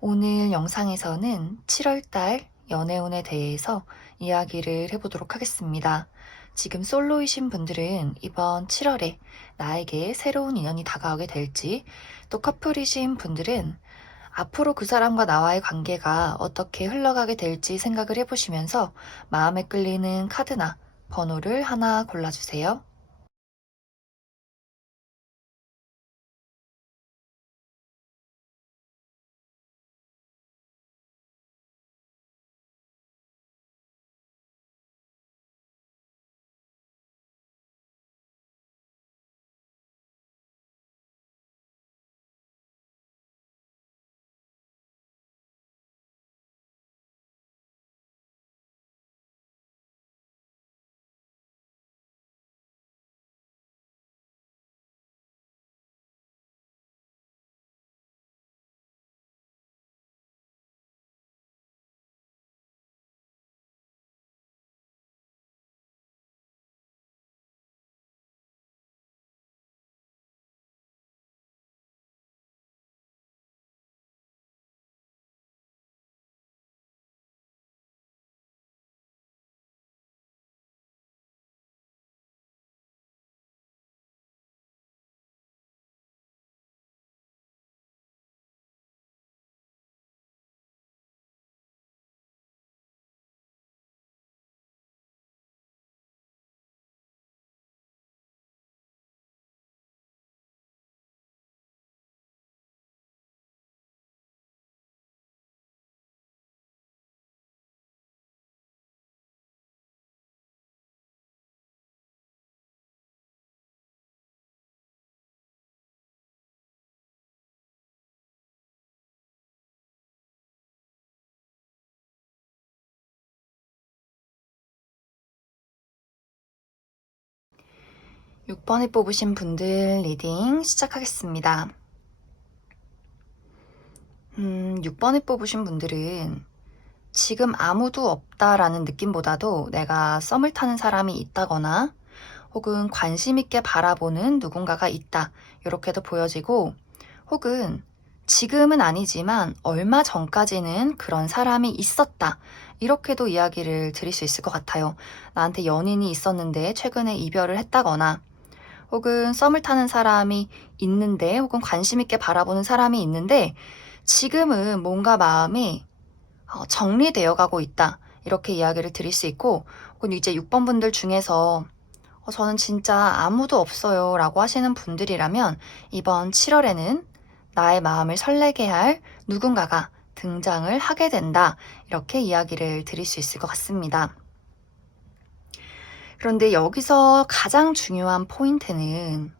오늘 영상에서는 7월달 연애운에 대해서 이야기를 해보도록 하겠습니다. 지금 솔로이신 분들은 이번 7월에 나에게 새로운 인연이 다가오게 될지, 또 커플이신 분들은 앞으로 그 사람과 나와의 관계가 어떻게 흘러가게 될지 생각을 해보시면서 마음에 끌리는 카드나 번호를 하나 골라주세요. 6번을 뽑으신 분들 리딩 시작하겠습니다. 6번을 뽑으신 분들은 지금 아무도 없다라는 느낌보다도 내가 썸을 타는 사람이 있다거나 혹은 관심 있게 바라보는 누군가가 있다, 이렇게도 보여지고, 혹은 지금은 아니지만 얼마 전까지는 그런 사람이 있었다, 이렇게도 이야기를 드릴 수 있을 것 같아요. 나한테 연인이 있었는데 최근에 이별을 했다거나, 혹은 썸을 타는 사람이 있는데, 혹은 관심 있게 바라보는 사람이 있는데 지금은 뭔가 마음이 정리되어 가고 있다, 이렇게 이야기를 드릴 수 있고, 혹은 이제 6번 분들 중에서 저는 진짜 아무도 없어요 라고 하시는 분들이라면 이번 7월에는 나의 마음을 설레게 할 누군가가 등장을 하게 된다, 이렇게 이야기를 드릴 수 있을 것 같습니다. 그런데 여기서 가장 중요한 포인트는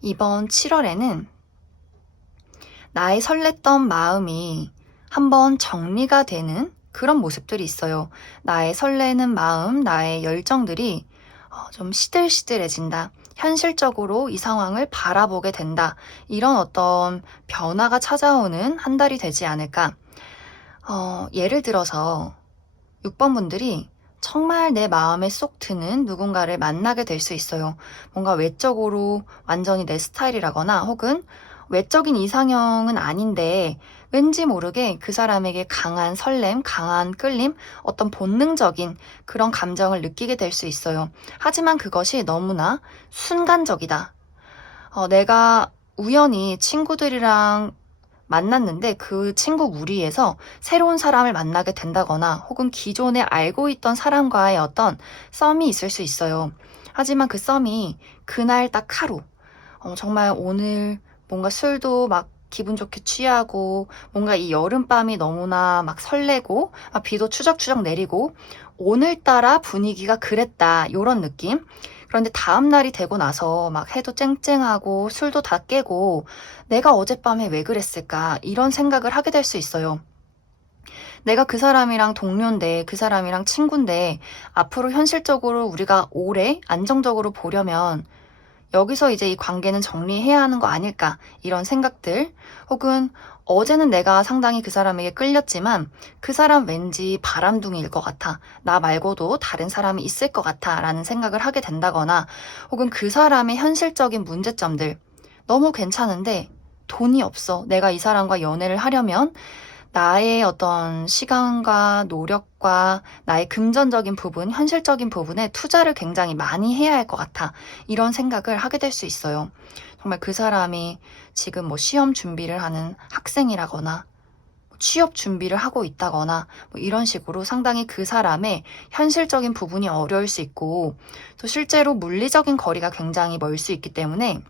이번 7월에는 나의 설렜던 마음이 한번 정리가 되는 그런 모습들이 있어요. 나의 설레는 마음, 나의 열정들이 좀 시들시들해진다, 현실적으로 이 상황을 바라보게 된다, 이런 어떤 변화가 찾아오는 한 달이 되지 않을까. 예를 들어서 6번 분들이 정말 내 마음에 쏙 드는 누군가를 만나게 될 수 있어요. 뭔가 외적으로 완전히 내 스타일이라거나, 혹은 외적인 이상형은 아닌데 왠지 모르게 그 사람에게 강한 설렘, 강한 끌림, 어떤 본능적인 그런 감정을 느끼게 될 수 있어요. 하지만 그것이 너무나 순간적이다. 내가 우연히 친구들이랑 만났는데 그 친구 무리에서 새로운 사람을 만나게 된다거나, 혹은 기존에 알고 있던 사람과의 어떤 썸이 있을 수 있어요. 하지만 그 썸이 그날 딱 하루, 정말 오늘 뭔가 술도 막 기분 좋게 취하고, 뭔가 이 여름밤이 너무나 막 설레고, 비도 추적추적 내리고, 오늘따라 분위기가 그랬다, 요런 느낌. 그런데 다음 날이 되고 나서 막 해도 쨍쨍하고 술도 다 깨고 내가 어젯밤에 왜 그랬을까, 이런 생각을 하게 될 수 있어요. 내가 그 사람이랑 동료인데, 그 사람이랑 친구인데 앞으로 현실적으로 우리가 오래 안정적으로 보려면 여기서 이제 이 관계는 정리해야 하는 거 아닐까, 이런 생각들. 혹은 어제는 내가 상당히 그 사람에게 끌렸지만 그 사람 왠지 바람둥이일 것 같아, 나 말고도 다른 사람이 있을 것 같아 라는 생각을 하게 된다거나, 혹은 그 사람의 현실적인 문제점들 너무 괜찮은데 돈이 없어. 내가 이 사람과 연애를 하려면 나의 어떤 시간과 노력과 나의 금전적인 부분, 현실적인 부분에 투자를 굉장히 많이 해야 할 것 같아. 이런 생각을 하게 될 수 있어요. 정말 그 사람이 지금 뭐 시험 준비를 하는 학생이라거나 취업 준비를 하고 있다거나 뭐 이런 식으로 상당히 그 사람의 현실적인 부분이 어려울 수 있고 또 실제로 물리적인 거리가 굉장히 멀 수 있기 때문에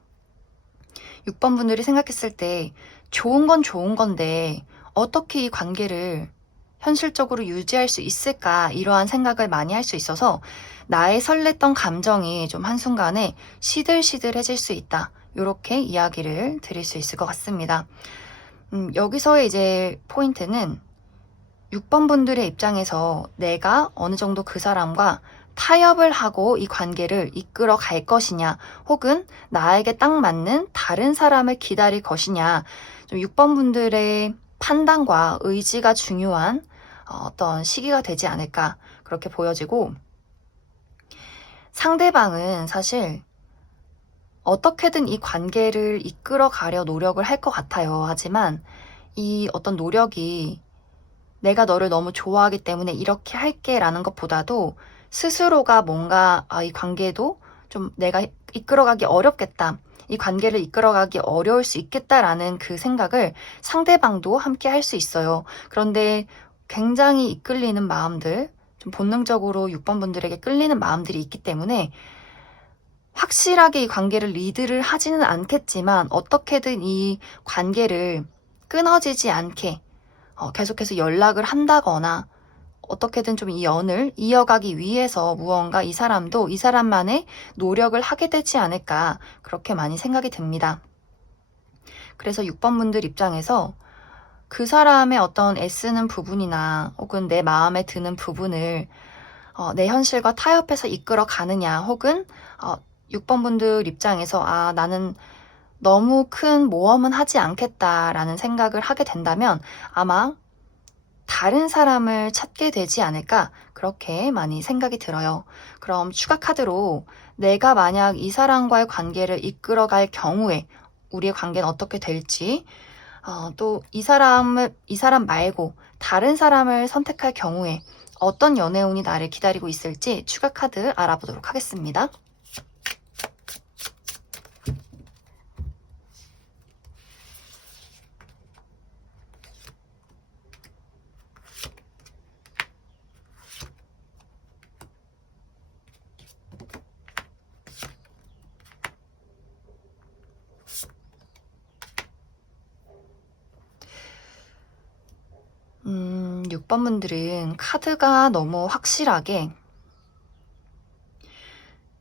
6번 분들이 생각했을 때 좋은 건 좋은 건데 어떻게 이 관계를 현실적으로 유지할 수 있을까 이러한 생각을 많이 할 수 있어서 나의 설렜던 감정이 좀 한순간에 시들시들해질 수 있다. 이렇게 이야기를 드릴 수 있을 것 같습니다. 여기서의 이제 포인트는 6번 분들의 입장에서 내가 어느 정도 그 사람과 타협을 하고 이 관계를 이끌어 갈 것이냐, 혹은 나에게 딱 맞는 다른 사람을 기다릴 것이냐, 좀 6번 분들의 판단과 의지가 중요한 어떤 시기가 되지 않을까, 그렇게 보여지고, 상대방은 사실 어떻게든 이 관계를 이끌어 가려 노력을 할 것 같아요. 하지만 이 어떤 노력이 내가 너를 너무 좋아하기 때문에 이렇게 할게 라는 것보다도 스스로가 뭔가 이 관계도 좀 내가 이끌어가기 어렵겠다. 이 관계를 이끌어가기 어려울 수 있겠다라는 그 생각을 상대방도 함께 할 수 있어요. 그런데 굉장히 이끌리는 마음들, 좀 본능적으로 6번 분들에게 끌리는 마음들이 있기 때문에 확실하게 이 관계를 리드를 하지는 않겠지만 어떻게든 이 관계를 끊어지지 않게 계속해서 연락을 한다거나 어떻게든 좀 이 연을 이어가기 위해서 무언가 이 사람도 이 사람만의 노력을 하게 되지 않을까 그렇게 많이 생각이 듭니다. 그래서 6번 분들 입장에서 그 사람의 어떤 애쓰는 부분이나 혹은 내 마음에 드는 부분을 내 현실과 타협해서 이끌어 가느냐 혹은 6번 분들 입장에서 나는 너무 큰 모험은 하지 않겠다라는 생각을 하게 된다면 아마 다른 사람을 찾게 되지 않을까 그렇게 많이 생각이 들어요. 그럼 추가 카드로 내가 만약 이 사람과의 관계를 이끌어갈 경우에 우리의 관계는 어떻게 될지 또 이 사람 말고 다른 사람을 선택할 경우에 어떤 연애운이 나를 기다리고 있을지 추가 카드 알아보도록 하겠습니다. 6번 분들은 카드가 너무 확실하게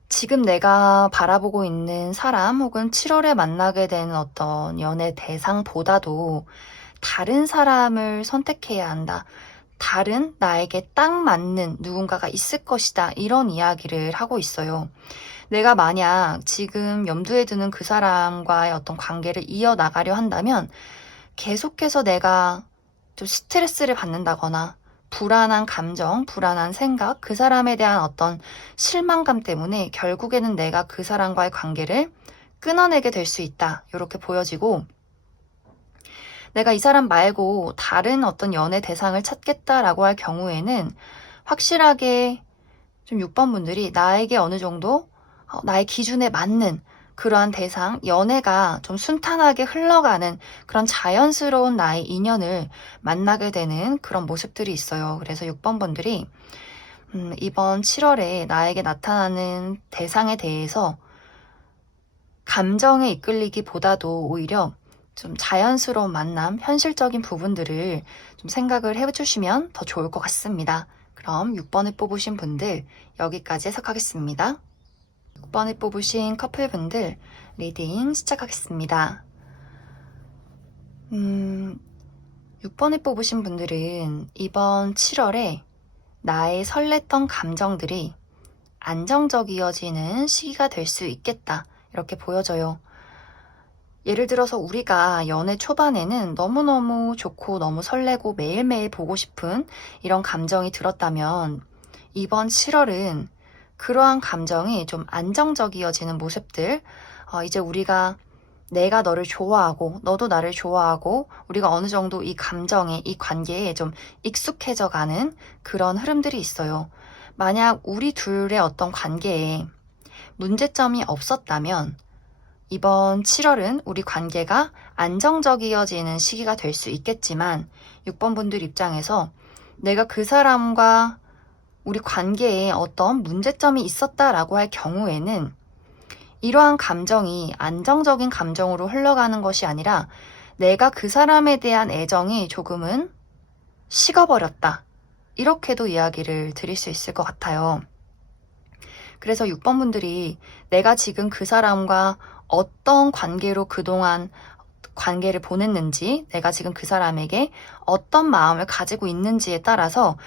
지금 내가 바라보고 있는 사람 혹은 7월에 만나게 되는 어떤 연애 대상보다도 다른 사람을 선택해야 한다. 다른 나에게 딱 맞는 누군가가 있을 것이다. 이런 이야기를 하고 있어요. 내가 만약 지금 염두에 두는 그 사람과의 어떤 관계를 이어나가려 한다면 계속해서 내가 좀 스트레스를 받는다거나 불안한 감정, 불안한 생각, 그 사람에 대한 어떤 실망감 때문에 결국에는 내가 그 사람과의 관계를 끊어내게 될 수 있다. 이렇게 보여지고 내가 이 사람 말고 다른 어떤 연애 대상을 찾겠다라고 할 경우에는 확실하게 좀 6번 분들이 나에게 어느 정도 나의 기준에 맞는 그러한 대상, 연애가 좀 순탄하게 흘러가는 그런 자연스러운 나의 인연을 만나게 되는 그런 모습들이 있어요. 그래서 6번 분들이 이번 7월에 나에게 나타나는 대상에 대해서 감정에 이끌리기보다도 오히려 좀 자연스러운 만남, 현실적인 부분들을 좀 생각을 해주시면 더 좋을 것 같습니다. 그럼 6번을 뽑으신 분들 여기까지 해석하겠습니다. 6번을 뽑으신 커플분들 리딩 시작하겠습니다. 6번을 뽑으신 분들은 이번 7월에 나의 설렜던 감정들이 안정적이어지는 시기가 될 수 있겠다. 이렇게 보여져요. 예를 들어서 우리가 연애 초반에는 너무너무 좋고 너무 설레고 매일매일 보고 싶은 이런 감정이 들었다면 이번 7월은 그러한 감정이 좀 안정적이어지는 모습들, 이제 우리가 내가 너를 좋아하고 너도 나를 좋아하고 우리가 어느 정도 이 감정에, 이 관계에 좀 익숙해져 가는 그런 흐름들이 있어요. 만약 우리 둘의 어떤 관계에 문제점이 없었다면 이번 7월은 우리 관계가 안정적이어지는 시기가 될 수 있겠지만 6번 분들 입장에서 내가 그 사람과 우리 관계에 어떤 문제점이 있었다라고 할 경우에는 이러한 감정이 안정적인 감정으로 흘러가는 것이 아니라 내가 그 사람에 대한 애정이 조금은 식어버렸다. 이렇게도 이야기를 드릴 수 있을 것 같아요. 그래서 6번 분들이 내가 지금 그 사람과 어떤 관계로 그동안 관계를 보냈는지, 내가 지금 그 사람에게 어떤 마음을 가지고 있는지에 따라서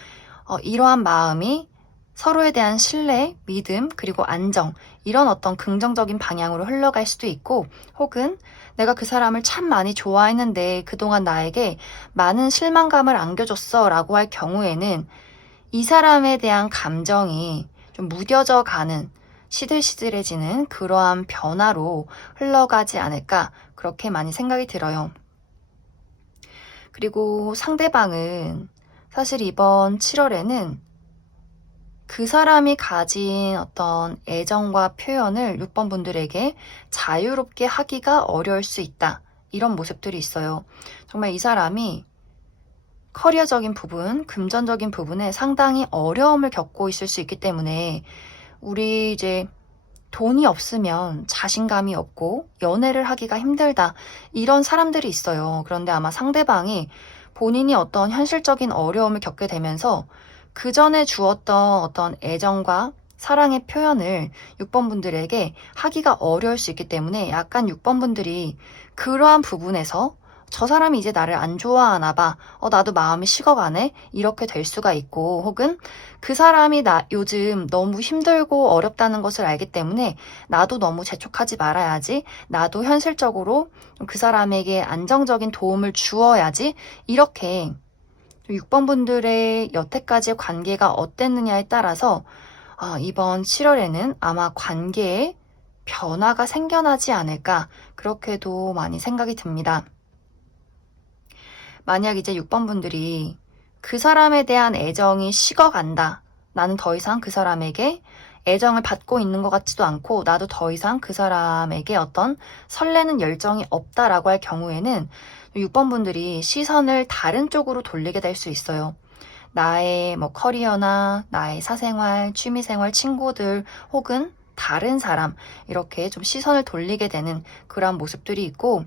이러한 마음이 서로에 대한 신뢰, 믿음, 그리고 안정, 이런 어떤 긍정적인 방향으로 흘러갈 수도 있고, 혹은 내가 그 사람을 참 많이 좋아했는데 그동안 나에게 많은 실망감을 안겨줬어 라고 할 경우에는 이 사람에 대한 감정이 좀 무뎌져 가는, 시들시들해지는 그러한 변화로 흘러가지 않을까, 그렇게 많이 생각이 들어요. 그리고 상대방은 사실 이번 7월에는 그 사람이 가진 어떤 애정과 표현을 6번 분들에게 자유롭게 하기가 어려울 수 있다. 이런 모습들이 있어요. 정말 이 사람이 커리어적인 부분, 금전적인 부분에 상당히 어려움을 겪고 있을 수 있기 때문에 우리 이제 돈이 없으면 자신감이 없고 연애를 하기가 힘들다. 이런 사람들이 있어요. 그런데 아마 상대방이 본인이 어떤 현실적인 어려움을 겪게 되면서 그 전에 주었던 어떤 애정과 사랑의 표현을 6번 분들에게 하기가 어려울 수 있기 때문에 약간 6번 분들이 그러한 부분에서 저 사람이 이제 나를 안 좋아하나 봐. 나도 마음이 식어가네. 이렇게 될 수가 있고, 혹은 그 사람이 나 요즘 너무 힘들고 어렵다는 것을 알기 때문에 나도 너무 재촉하지 말아야지. 나도 현실적으로 그 사람에게 안정적인 도움을 주어야지. 이렇게 6번 분들의 여태까지의 관계가 어땠느냐에 따라서 이번 7월에는 아마 관계에 변화가 생겨나지 않을까, 그렇게도 많이 생각이 듭니다. 만약 이제 6번 분들이 그 사람에 대한 애정이 식어간다. 나는 더 이상 그 사람에게 애정을 받고 있는 것 같지도 않고 나도 더 이상 그 사람에게 어떤 설레는 열정이 없다라고 할 경우에는 6번 분들이 시선을 다른 쪽으로 돌리게 될 수 있어요. 나의 커리어나 나의 사생활, 취미생활, 친구들 혹은 다른 사람, 이렇게 좀 시선을 돌리게 되는 그런 모습들이 있고,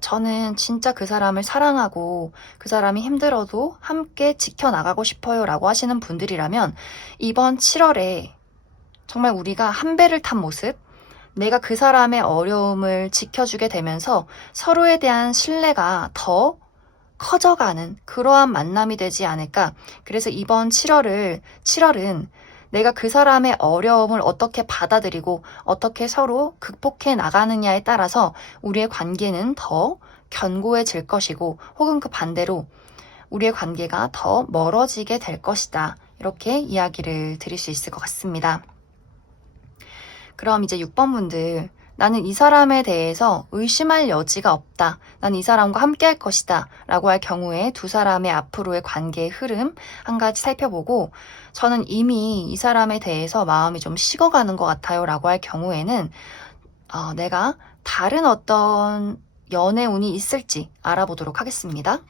저는 진짜 그 사람을 사랑하고 그 사람이 힘들어도 함께 지켜나가고 싶어요 라고 하시는 분들이라면 이번 7월에 정말 우리가 한 배를 탄 모습, 내가 그 사람의 어려움을 지켜주게 되면서 서로에 대한 신뢰가 더 커져가는 그러한 만남이 되지 않을까. 그래서 이번 7월은 내가 그 사람의 어려움을 어떻게 받아들이고 어떻게 서로 극복해 나가느냐에 따라서 우리의 관계는 더 견고해질 것이고, 혹은 그 반대로 우리의 관계가 더 멀어지게 될 것이다. 이렇게 이야기를 드릴 수 있을 것 같습니다. 그럼 이제 6번 분들, 나는 이 사람에 대해서 의심할 여지가 없다. 난 이 사람과 함께 할 것이다. 라고 할 경우에 두 사람의 앞으로의 관계의 흐름 한 가지 살펴보고, 저는 이미 이 사람에 대해서 마음이 좀 식어가는 것 같아요. 라고 할 경우에는 내가 다른 어떤 연애 운이 있을지 알아보도록 하겠습니다.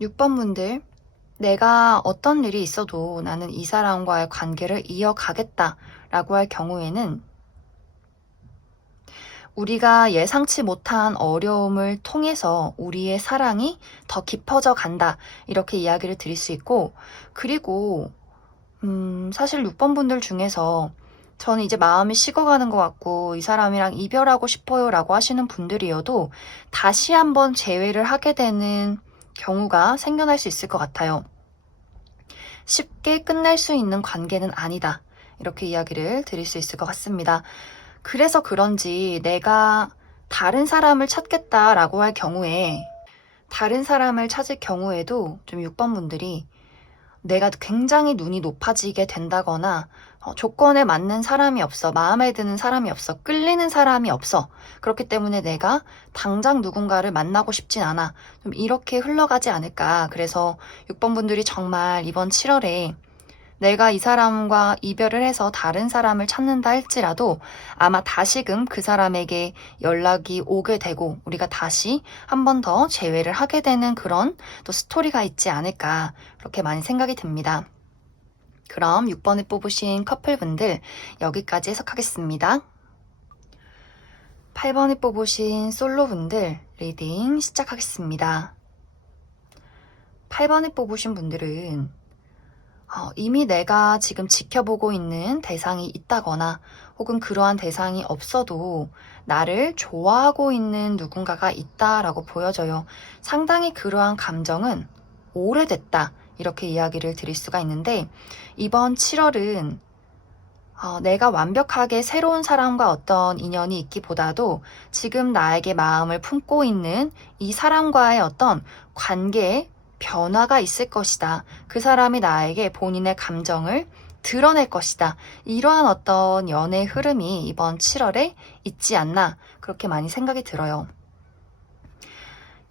6번 분들, 내가 어떤 일이 있어도 나는 이 사람과의 관계를 이어가겠다 라고 할 경우에는 우리가 예상치 못한 어려움을 통해서 우리의 사랑이 더 깊어져 간다, 이렇게 이야기를 드릴 수 있고, 그리고 사실 6번 분들 중에서 저는 이제 마음이 식어가는 것 같고 이 사람이랑 이별하고 싶어요 라고 하시는 분들이어도 다시 한번 재회를 하게 되는 경우가 생겨날 수 있을 것 같아요. 쉽게 끝낼 수 있는 관계는 아니다. 이렇게 이야기를 드릴 수 있을 것 같습니다. 그래서 그런지 내가 다른 사람을 찾겠다라고 할 경우에, 다른 사람을 찾을 경우에도 좀 6번 분들이 내가 굉장히 눈이 높아지게 된다거나 조건에 맞는 사람이 없어, 마음에 드는 사람이 없어, 끌리는 사람이 없어. 그렇기 때문에 내가 당장 누군가를 만나고 싶진 않아. 좀 이렇게 흘러가지 않을까. 그래서 6번 분들이 정말 이번 7월에 내가 이 사람과 이별을 해서 다른 사람을 찾는다 할지라도 아마 다시금 그 사람에게 연락이 오게 되고 우리가 다시 한 번 더 재회를 하게 되는 그런 또 스토리가 있지 않을까, 그렇게 많이 생각이 듭니다. 그럼 6번을 뽑으신 커플분들 여기까지 해석하겠습니다. 8번을 뽑으신 솔로분들 리딩 시작하겠습니다. 8번을 뽑으신 분들은 이미 내가 지금 지켜보고 있는 대상이 있다거나 혹은 그러한 대상이 없어도 나를 좋아하고 있는 누군가가 있다라고 보여져요. 상당히 그러한 감정은 오래됐다, 이렇게 이야기를 드릴 수가 있는데, 이번 7월은 내가 완벽하게 새로운 사람과 어떤 인연이 있기보다도 지금 나에게 마음을 품고 있는 이 사람과의 어떤 관계에 변화가 있을 것이다. 그 사람이 나에게 본인의 감정을 드러낼 것이다. 이러한 어떤 연애 흐름이 이번 7월에 있지 않나, 그렇게 많이 생각이 들어요.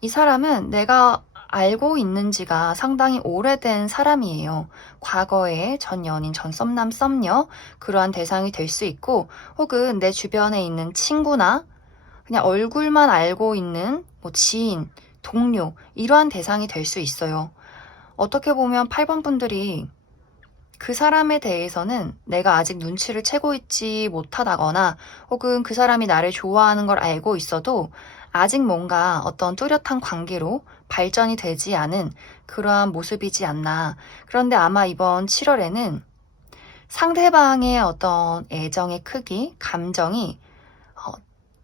이 사람은 내가 알고 있는 지가 상당히 오래된 사람이에요. 과거에 전 연인, 전 썸남, 썸녀, 그러한 대상이 될 수 있고, 혹은 내 주변에 있는 친구나 그냥 얼굴만 알고 있는 지인, 동료, 이러한 대상이 될 수 있어요. 어떻게 보면 8번 분들이 그 사람에 대해서는 내가 아직 눈치를 채고 있지 못하다거나 혹은 그 사람이 나를 좋아하는 걸 알고 있어도 아직 뭔가 어떤 뚜렷한 관계로 발전이 되지 않은 그러한 모습이지 않나. 그런데 아마 이번 7월에는 상대방의 어떤 애정의 크기, 감정이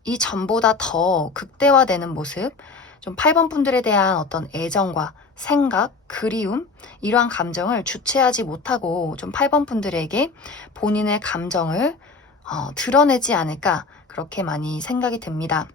이 전보다 더 극대화되는 모습, 좀 8번 분들에 대한 어떤 애정과 생각, 그리움, 이러한 감정을 주체하지 못하고 좀 8번 분들에게 본인의 감정을 드러내지 않을까, 그렇게 많이 생각이 듭니다.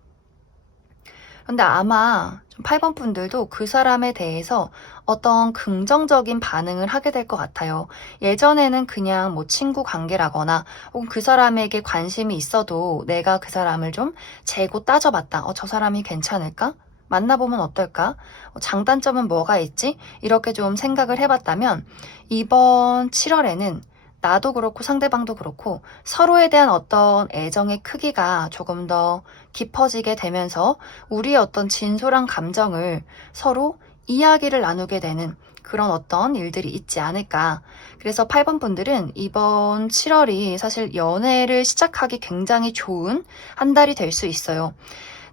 그런데 아마 좀 8번 분들도 그 사람에 대해서 어떤 긍정적인 반응을 하게 될 것 같아요. 예전에는 그냥 친구 관계라거나 혹은 그 사람에게 관심이 있어도 내가 그 사람을 좀 재고 따져봤다. 저 사람이 괜찮을까? 만나보면 어떨까? 장단점은 뭐가 있지? 이렇게 좀 생각을 해봤다면 이번 7월에는 나도 그렇고 상대방도 그렇고 서로에 대한 어떤 애정의 크기가 조금 더 깊어지게 되면서 우리의 어떤 진솔한 감정을 서로 이야기를 나누게 되는 그런 어떤 일들이 있지 않을까. 그래서 8번 분들은 이번 7월이 사실 연애를 시작하기 굉장히 좋은 한 달이 될 수 있어요.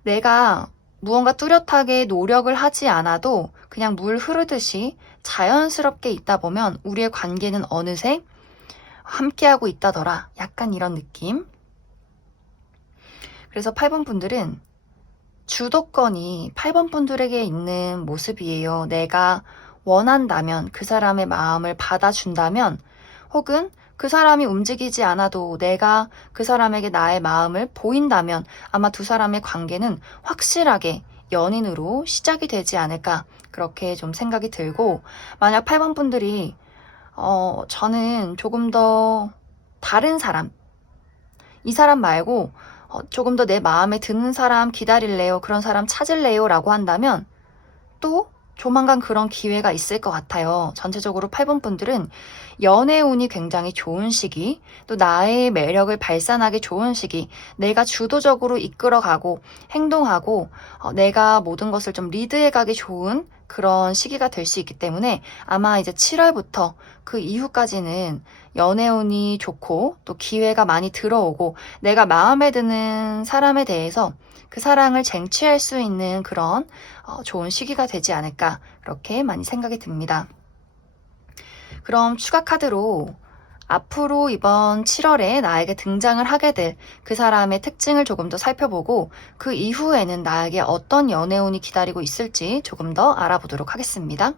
내가 무언가 뚜렷하게 노력을 하지 않아도 그냥 물 흐르듯이 자연스럽게 있다 보면 우리의 관계는 어느새 함께하고 있다더라. 약간 이런 느낌. 그래서 8번 분들은 주도권이 8번 분들에게 있는 모습이에요. 내가 원한다면, 그 사람의 마음을 받아준다면, 혹은 그 사람이 움직이지 않아도 내가 그 사람에게 나의 마음을 보인다면 아마 두 사람의 관계는 확실하게 연인으로 시작이 되지 않을까, 그렇게 좀 생각이 들고, 만약 8번 분들이 저는 조금 더 다른 사람, 이 사람 말고 조금 더 내 마음에 드는 사람 기다릴래요, 그런 사람 찾을래요 라고 한다면 또 조만간 그런 기회가 있을 것 같아요. 전체적으로 8번 분들은 연애 운이 굉장히 좋은 시기, 또 나의 매력을 발산하기 좋은 시기, 내가 주도적으로 이끌어가고 행동하고 내가 모든 것을 좀 리드해가기 좋은 그런 시기가 될 수 있기 때문에 아마 이제 7월부터 그 이후까지는 연애 운이 좋고 또 기회가 많이 들어오고 내가 마음에 드는 사람에 대해서 그 사랑을 쟁취할 수 있는 그런 좋은 시기가 되지 않을까, 그렇게 많이 생각이 듭니다. 그럼 추가 카드로 앞으로 이번 7월에 나에게 등장을 하게 될 그 사람의 특징을 조금 더 살펴보고 그 이후에는 나에게 어떤 연애운이 기다리고 있을지 조금 더 알아보도록 하겠습니다.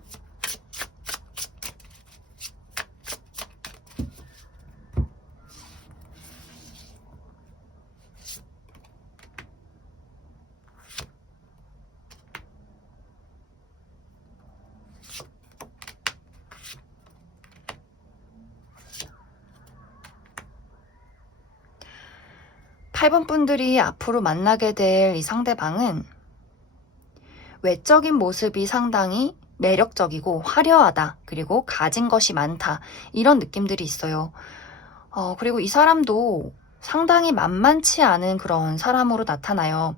8번 분들이 앞으로 만나게 될 이 상대방은 외적인 모습이 상당히 매력적이고 화려하다. 그리고 가진 것이 많다. 이런 느낌들이 있어요. 그리고 이 사람도 상당히 만만치 않은 그런 사람으로 나타나요.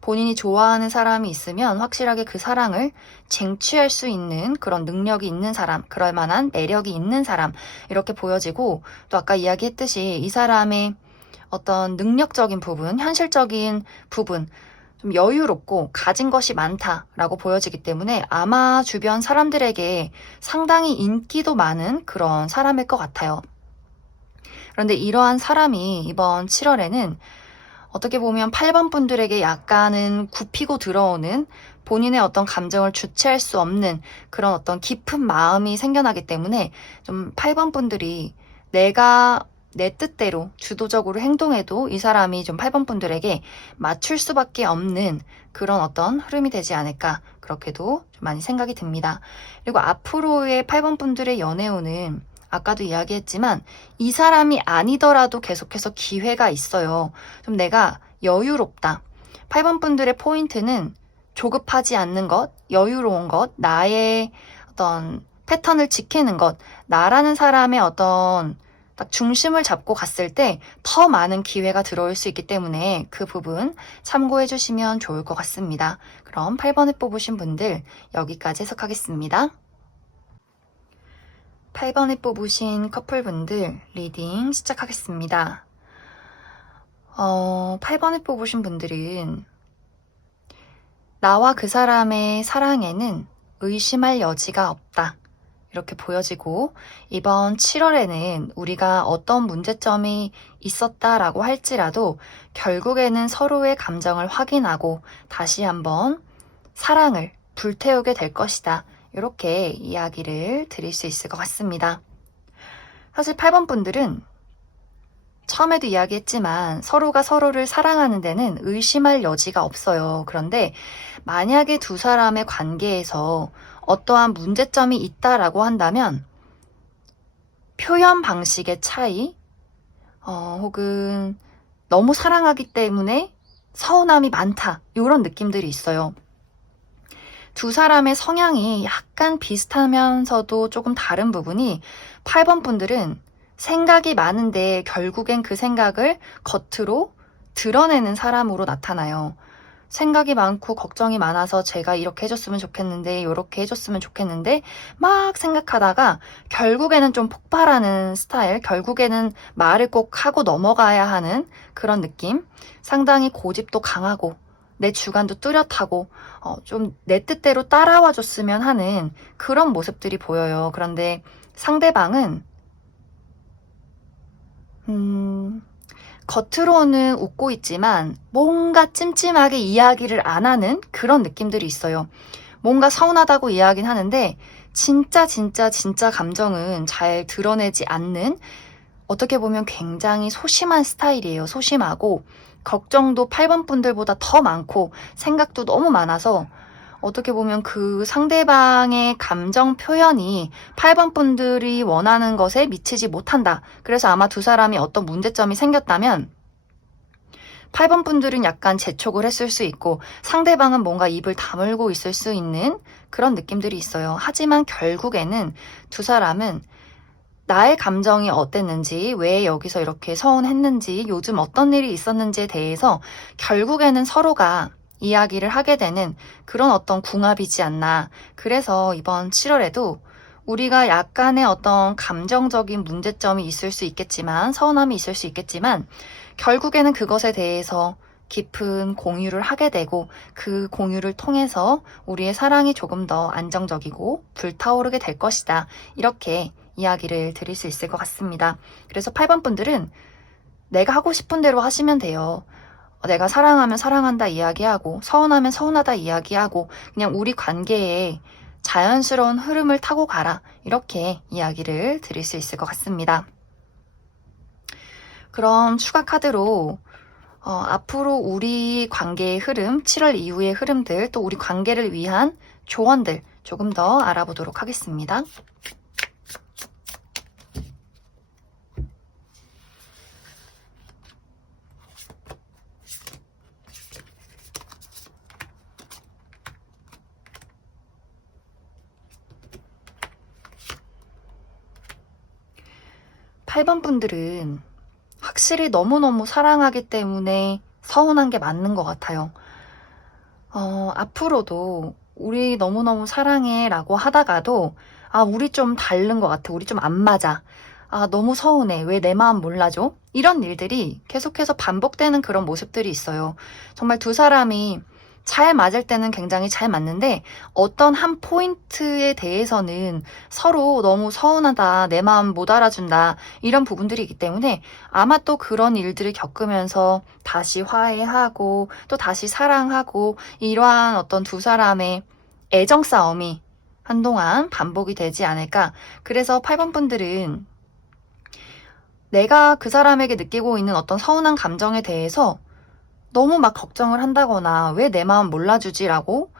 본인이 좋아하는 사람이 있으면 확실하게 그 사랑을 쟁취할 수 있는 그런 능력이 있는 사람, 그럴 만한 매력이 있는 사람, 이렇게 보여지고, 또 아까 이야기했듯이 이 사람의 어떤 능력적인 부분, 현실적인 부분, 좀 여유롭고 가진 것이 많다라고 보여지기 때문에 아마 주변 사람들에게 상당히 인기도 많은 그런 사람일 것 같아요. 그런데 이러한 사람이 이번 7월에는 어떻게 보면 8번 분들에게 약간은 굽히고 들어오는 본인의 어떤 감정을 주체할 수 없는 그런 어떤 깊은 마음이 생겨나기 때문에 좀 8번 분들이 내가 내 뜻대로 주도적으로 행동해도 이 사람이 좀 8번 분들에게 맞출 수밖에 없는 그런 어떤 흐름이 되지 않을까, 그렇게도 좀 많이 생각이 듭니다. 그리고 앞으로의 8번 분들의 연애운은 아까도 이야기했지만 이 사람이 아니더라도 계속해서 기회가 있어요. 좀 내가 여유롭다. 8번 분들의 포인트는 조급하지 않는 것, 여유로운 것, 나의 어떤 패턴을 지키는 것, 나라는 사람의 어떤 딱 중심을 잡고 갔을 때 더 많은 기회가 들어올 수 있기 때문에 그 부분 참고해 주시면 좋을 것 같습니다. 그럼 8번을 뽑으신 분들 여기까지 해석하겠습니다. 8번을 뽑으신 커플분들 리딩 시작하겠습니다. 8번을 뽑으신 분들은 나와 그 사람의 사랑에는 의심할 여지가 없다. 이렇게 보여지고 이번 7월에는 우리가 어떤 문제점이 있었다라고 할지라도 결국에는 서로의 감정을 확인하고 다시 한번 사랑을 불태우게 될 것이다. 이렇게 이야기를 드릴 수 있을 것 같습니다. 사실 8번 분들은 처음에도 이야기했지만 서로가 서로를 사랑하는 데는 의심할 여지가 없어요. 그런데 만약에 두 사람의 관계에서 어떠한 문제점이 있다라고 한다면 표현 방식의 차이, 혹은 너무 사랑하기 때문에 서운함이 많다. 이런 느낌들이 있어요. 두 사람의 성향이 약간 비슷하면서도 조금 다른 부분이 8번 분들은 생각이 많은데 결국엔 그 생각을 겉으로 드러내는 사람으로 나타나요. 생각이 많고 걱정이 많아서 제가 이렇게 해줬으면 좋겠는데 이렇게 해줬으면 좋겠는데 막 생각하다가 결국에는 좀 폭발하는 스타일, 결국에는 말을 꼭 하고 넘어가야 하는 그런 느낌, 상당히 고집도 강하고 내 주관도 뚜렷하고 좀 내 뜻대로 따라와 줬으면 하는 그런 모습들이 보여요. 그런데 상대방은 겉으로는 웃고 있지만 뭔가 찜찜하게 이야기를 안 하는 그런 느낌들이 있어요. 뭔가 서운하다고 이야기는 하는데 진짜 감정은 잘 드러내지 않는, 어떻게 보면 굉장히 소심한 스타일이에요. 소심하고 걱정도 8번 분들보다 더 많고 생각도 너무 많아서 어떻게 보면 그 상대방의 감정 표현이 8번 분들이 원하는 것에 미치지 못한다. 그래서 아마 두 사람이 어떤 문제점이 생겼다면 8번 분들은 약간 재촉을 했을 수 있고 상대방은 뭔가 입을 다물고 있을 수 있는 그런 느낌들이 있어요. 하지만 결국에는 두 사람은 나의 감정이 어땠는지, 왜 여기서 이렇게 서운했는지, 요즘 어떤 일이 있었는지에 대해서 결국에는 서로가 이야기를 하게 되는 그런 어떤 궁합이지 않나. 그래서 이번 7월에도 우리가 약간의 어떤 감정적인 문제점이 있을 수 있겠지만, 서운함이 있을 수 있겠지만, 결국에는 그것에 대해서 깊은 공유를 하게 되고 그 공유를 통해서 우리의 사랑이 조금 더 안정적이고 불타오르게 될 것이다. 이렇게 이야기를 드릴 수 있을 것 같습니다. 그래서 8번 분들은 내가 하고 싶은 대로 하시면 돼요. 내가 사랑하면 사랑한다 이야기하고 서운하면 서운하다 이야기하고 그냥 우리 관계에 자연스러운 흐름을 타고 가라. 이렇게 이야기를 드릴 수 있을 것 같습니다. 그럼 추가 카드로 앞으로 우리 관계의 흐름, 7월 이후의 흐름들, 또 우리 관계를 위한 조언들 조금 더 알아보도록 하겠습니다. 8번 분들은 확실히 너무너무 사랑하기 때문에 서운한 게 맞는 것 같아요. 앞으로도 우리 너무너무 사랑해 라고 하다가도 우리 좀 다른 것 같아. 우리 좀 안 맞아. 너무 서운해. 왜 내 마음 몰라줘? 이런 일들이 계속해서 반복되는 그런 모습들이 있어요. 정말 두 사람이 잘 맞을 때는 굉장히 잘 맞는데 어떤 한 포인트에 대해서는 서로 너무 서운하다, 내 마음 못 알아준다 이런 부분들이 있기 때문에 아마 또 그런 일들을 겪으면서 다시 화해하고 또 다시 사랑하고 이러한 어떤 두 사람의 애정 싸움이 한동안 반복이 되지 않을까. 그래서 8번 분들은 내가 그 사람에게 느끼고 있는 어떤 서운한 감정에 대해서 너무 막 걱정을 한다거나 왜 내 마음 몰라주지라고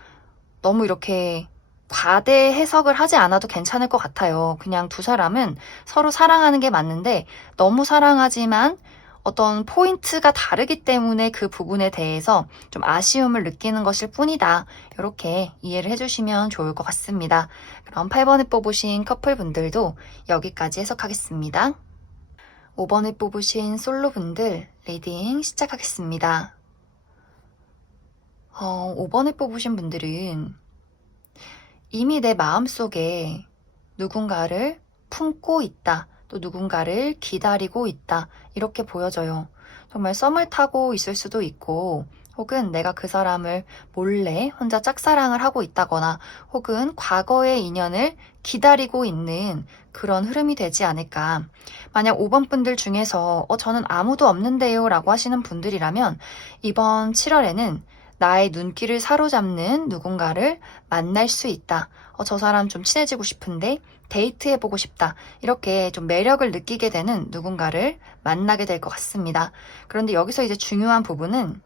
너무 이렇게 과대 해석을 하지 않아도 괜찮을 것 같아요. 그냥 두 사람은 서로 사랑하는 게 맞는데 너무 사랑하지만 어떤 포인트가 다르기 때문에 그 부분에 대해서 좀 아쉬움을 느끼는 것일 뿐이다. 이렇게 이해를 해주시면 좋을 것 같습니다. 그럼 8번에 뽑으신 커플분들도 여기까지 해석하겠습니다. 5번에 뽑으신 솔로분들 리딩 시작하겠습니다. 5번에 뽑으신 분들은 이미 내 마음속에 누군가를 품고 있다. 또 누군가를 기다리고 있다. 이렇게 보여져요. 정말 썸을 타고 있을 수도 있고 혹은 내가 그 사람을 몰래 혼자 짝사랑을 하고 있다거나 혹은 과거의 인연을 기다리고 있는 그런 흐름이 되지 않을까. 만약 5번 분들 중에서 저는 아무도 없는데요 라고 하시는 분들이라면 이번 7월에는 나의 눈길을 사로잡는 누군가를 만날 수 있다. 저 사람 좀 친해지고 싶은데 데이트해보고 싶다. 이렇게 좀 매력을 느끼게 되는 누군가를 만나게 될 것 같습니다. 그런데 여기서 이제 중요한 부분은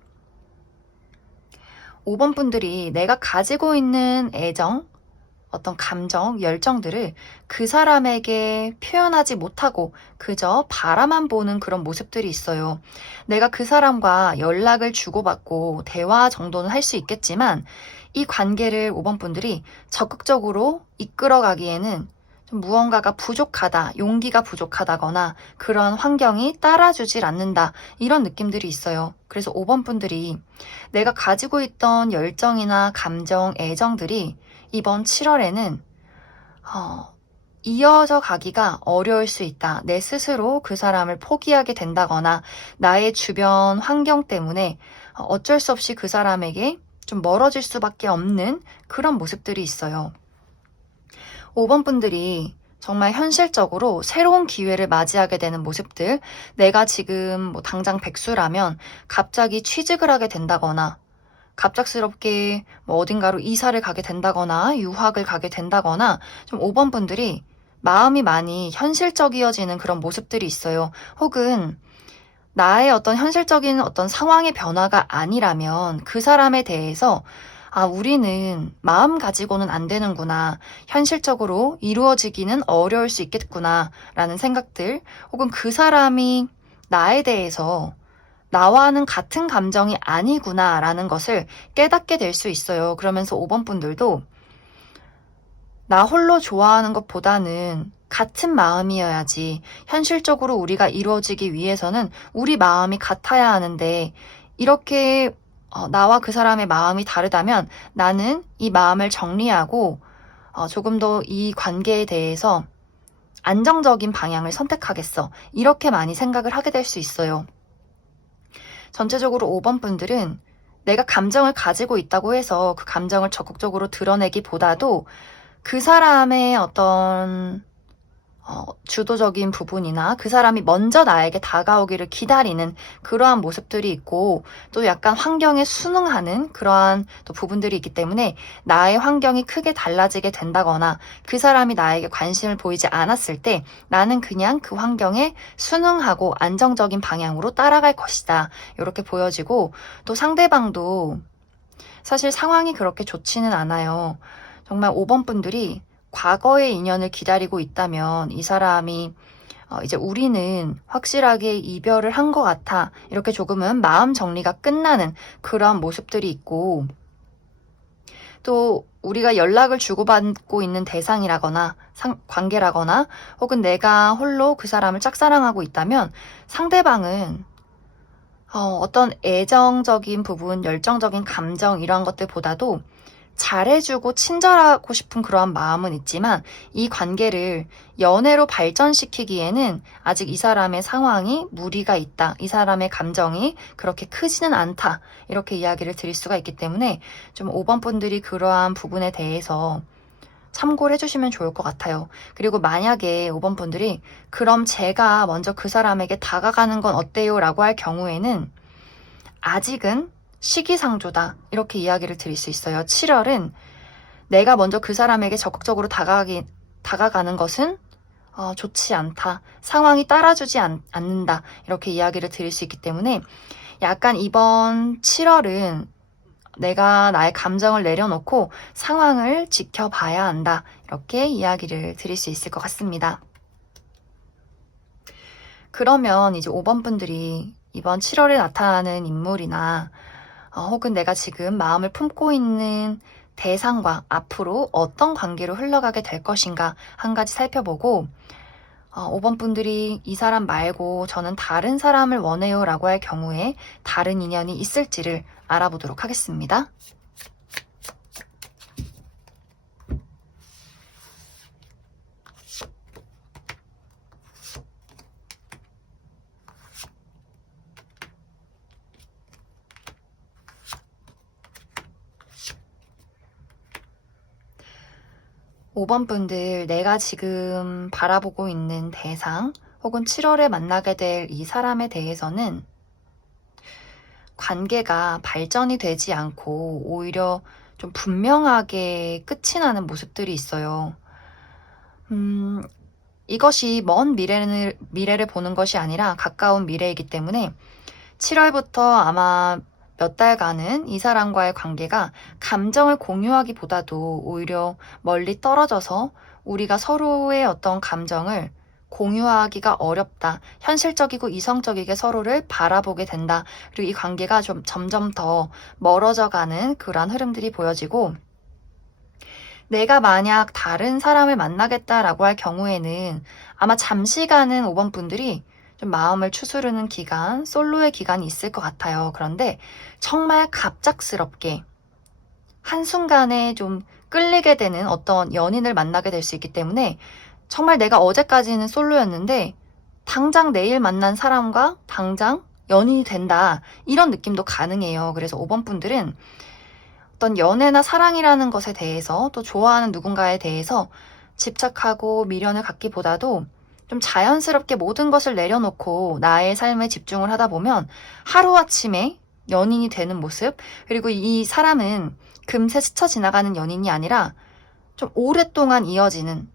5번 분들이 내가 가지고 있는 애정, 어떤 감정, 열정들을 그 사람에게 표현하지 못하고 그저 바라만 보는 그런 모습들이 있어요. 내가 그 사람과 연락을 주고받고 대화 정도는 할 수 있겠지만 이 관계를 5번 분들이 적극적으로 이끌어가기에는 좀 무언가가 부족하다, 용기가 부족하다거나 그런 환경이 따라주질 않는다 이런 느낌들이 있어요. 그래서 5번 분들이 내가 가지고 있던 열정이나 감정, 애정들이 이번 7월에는 이어져 가기가 어려울 수 있다. 내 스스로 그 사람을 포기하게 된다거나 나의 주변 환경 때문에 어쩔 수 없이 그 사람에게 좀 멀어질 수밖에 없는 그런 모습들이 있어요. 5번 분들이 정말 현실적으로 새로운 기회를 맞이하게 되는 모습들, 내가 지금 뭐 당장 백수라면 갑자기 취직을 하게 된다거나 갑작스럽게 뭐 어딘가로 이사를 가게 된다거나 유학을 가게 된다거나 좀 5번 분들이 마음이 많이 현실적이어지는 그런 모습들이 있어요. 혹은 나의 어떤 현실적인 어떤 상황의 변화가 아니라면 그 사람에 대해서 우리는 마음 가지고는 안 되는구나. 현실적으로 이루어지기는 어려울 수 있겠구나. 라는 생각들, 혹은 그 사람이 나에 대해서 나와는 같은 감정이 아니구나. 라는 것을 깨닫게 될 수 있어요. 그러면서 5번 분들도 나 홀로 좋아하는 것보다는 같은 마음이어야지. 현실적으로 우리가 이루어지기 위해서는 우리 마음이 같아야 하는데 이렇게 나와 그 사람의 마음이 다르다면 나는 이 마음을 정리하고 조금 더 이 관계에 대해서 안정적인 방향을 선택하겠어. 이렇게 많이 생각을 하게 될 수 있어요. 전체적으로 5번 분들은 내가 감정을 가지고 있다고 해서 그 감정을 적극적으로 드러내기보다도 그 사람의 어떤 주도적인 부분이나 그 사람이 먼저 나에게 다가오기를 기다리는 그러한 모습들이 있고 또 약간 환경에 순응하는 그러한 또 부분들이 있기 때문에 나의 환경이 크게 달라지게 된다거나 그 사람이 나에게 관심을 보이지 않았을 때 나는 그냥 그 환경에 순응하고 안정적인 방향으로 따라갈 것이다. 이렇게 보여지고 또 상대방도 사실 상황이 그렇게 좋지는 않아요. 정말 5번 분들이 과거의 인연을 기다리고 있다면 이 사람이 이제 우리는 확실하게 이별을 한 것 같아. 이렇게 조금은 마음 정리가 끝나는 그러한 모습들이 있고 또 우리가 연락을 주고받고 있는 대상이라거나 관계라거나 혹은 내가 홀로 그 사람을 짝사랑하고 있다면 상대방은 어떤 애정적인 부분, 열정적인 감정 이런 것들보다도 잘해주고 친절하고 싶은 그러한 마음은 있지만 이 관계를 연애로 발전시키기에는 아직 이 사람의 상황이 무리가 있다. 이 사람의 감정이 그렇게 크지는 않다. 이렇게 이야기를 드릴 수가 있기 때문에 좀 5번 분들이 그러한 부분에 대해서 참고를 해주시면 좋을 것 같아요. 그리고 만약에 5번 분들이 그럼 제가 먼저 그 사람에게 다가가는 건 어때요? 라고 할 경우에는 아직은 시기상조다. 이렇게 이야기를 드릴 수 있어요. 7월은 내가 먼저 그 사람에게 적극적으로 다가가는 것은 좋지 않다. 상황이 따라주지 않는다. 이렇게 이야기를 드릴 수 있기 때문에 약간 이번 7월은 내가 나의 감정을 내려놓고 상황을 지켜봐야 한다. 이렇게 이야기를 드릴 수 있을 것 같습니다. 그러면 이제 5번 분들이 이번 7월에 나타나는 인물이나 혹은 내가 지금 마음을 품고 있는 대상과 앞으로 어떤 관계로 흘러가게 될 것인가 한 가지 살펴보고 5번 분들이 이 사람 말고 저는 다른 사람을 원해요 라고 할 경우에 다른 인연이 있을지를 알아보도록 하겠습니다. 5번 분들, 내가 지금 바라보고 있는 대상 혹은 7월에 만나게 될 이 사람에 대해서는 관계가 발전이 되지 않고 오히려 좀 분명하게 끝이 나는 모습들이 있어요. 이것이 먼 미래를 보는 것이 아니라 가까운 미래이기 때문에 7월부터 아마 몇 달간은 이 사람과의 관계가 감정을 공유하기보다도 오히려 멀리 떨어져서 우리가 서로의 어떤 감정을 공유하기가 어렵다. 현실적이고 이성적이게 서로를 바라보게 된다. 그리고 이 관계가 좀 점점 더 멀어져 가는 그런 흐름들이 보여지고 내가 만약 다른 사람을 만나겠다라고 할 경우에는 아마 잠시간은 5번 분들이 좀 마음을 추스르는 기간, 솔로의 기간이 있을 것 같아요. 그런데 정말 갑작스럽게 한순간에 좀 끌리게 되는 어떤 연인을 만나게 될 수 있기 때문에 정말 내가 어제까지는 솔로였는데 당장 내일 만난 사람과 당장 연인이 된다. 이런 느낌도 가능해요. 그래서 5번 분들은 어떤 연애나 사랑이라는 것에 대해서 또 좋아하는 누군가에 대해서 집착하고 미련을 갖기보다도 좀 자연스럽게 모든 것을 내려놓고 나의 삶에 집중을 하다 보면 하루아침에 연인이 되는 모습, 그리고 이 사람은 금세 스쳐 지나가는 연인이 아니라 좀 오랫동안 이어지는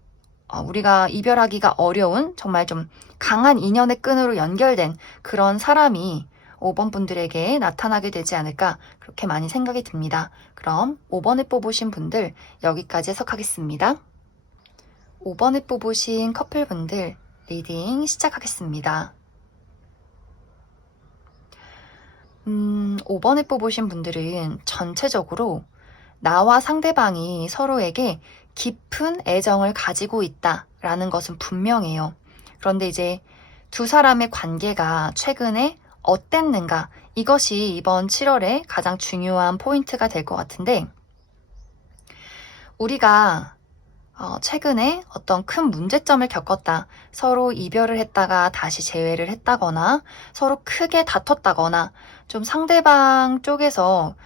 우리가 이별하기가 어려운 정말 좀 강한 인연의 끈으로 연결된 그런 사람이 5번 분들에게 나타나게 되지 않을까 그렇게 많이 생각이 듭니다. 그럼 5번을 뽑으신 분들 여기까지 해석하겠습니다. 5번을 뽑으신 커플분들 리딩 시작하겠습니다. 5번을 뽑으신 분들은 전체적으로 나와 상대방이 서로에게 깊은 애정을 가지고 있다라는 것은 분명해요. 그런데 이제 두 사람의 관계가 최근에 어땠는가? 이것이 이번 7월에 가장 중요한 포인트가 될 것 같은데 우리가 최근에 어떤 큰 문제점을 겪었다. 서로 이별을 했다가 다시 재회를 했다거나 서로 크게 다퉜다거나 좀 상대방 쪽에서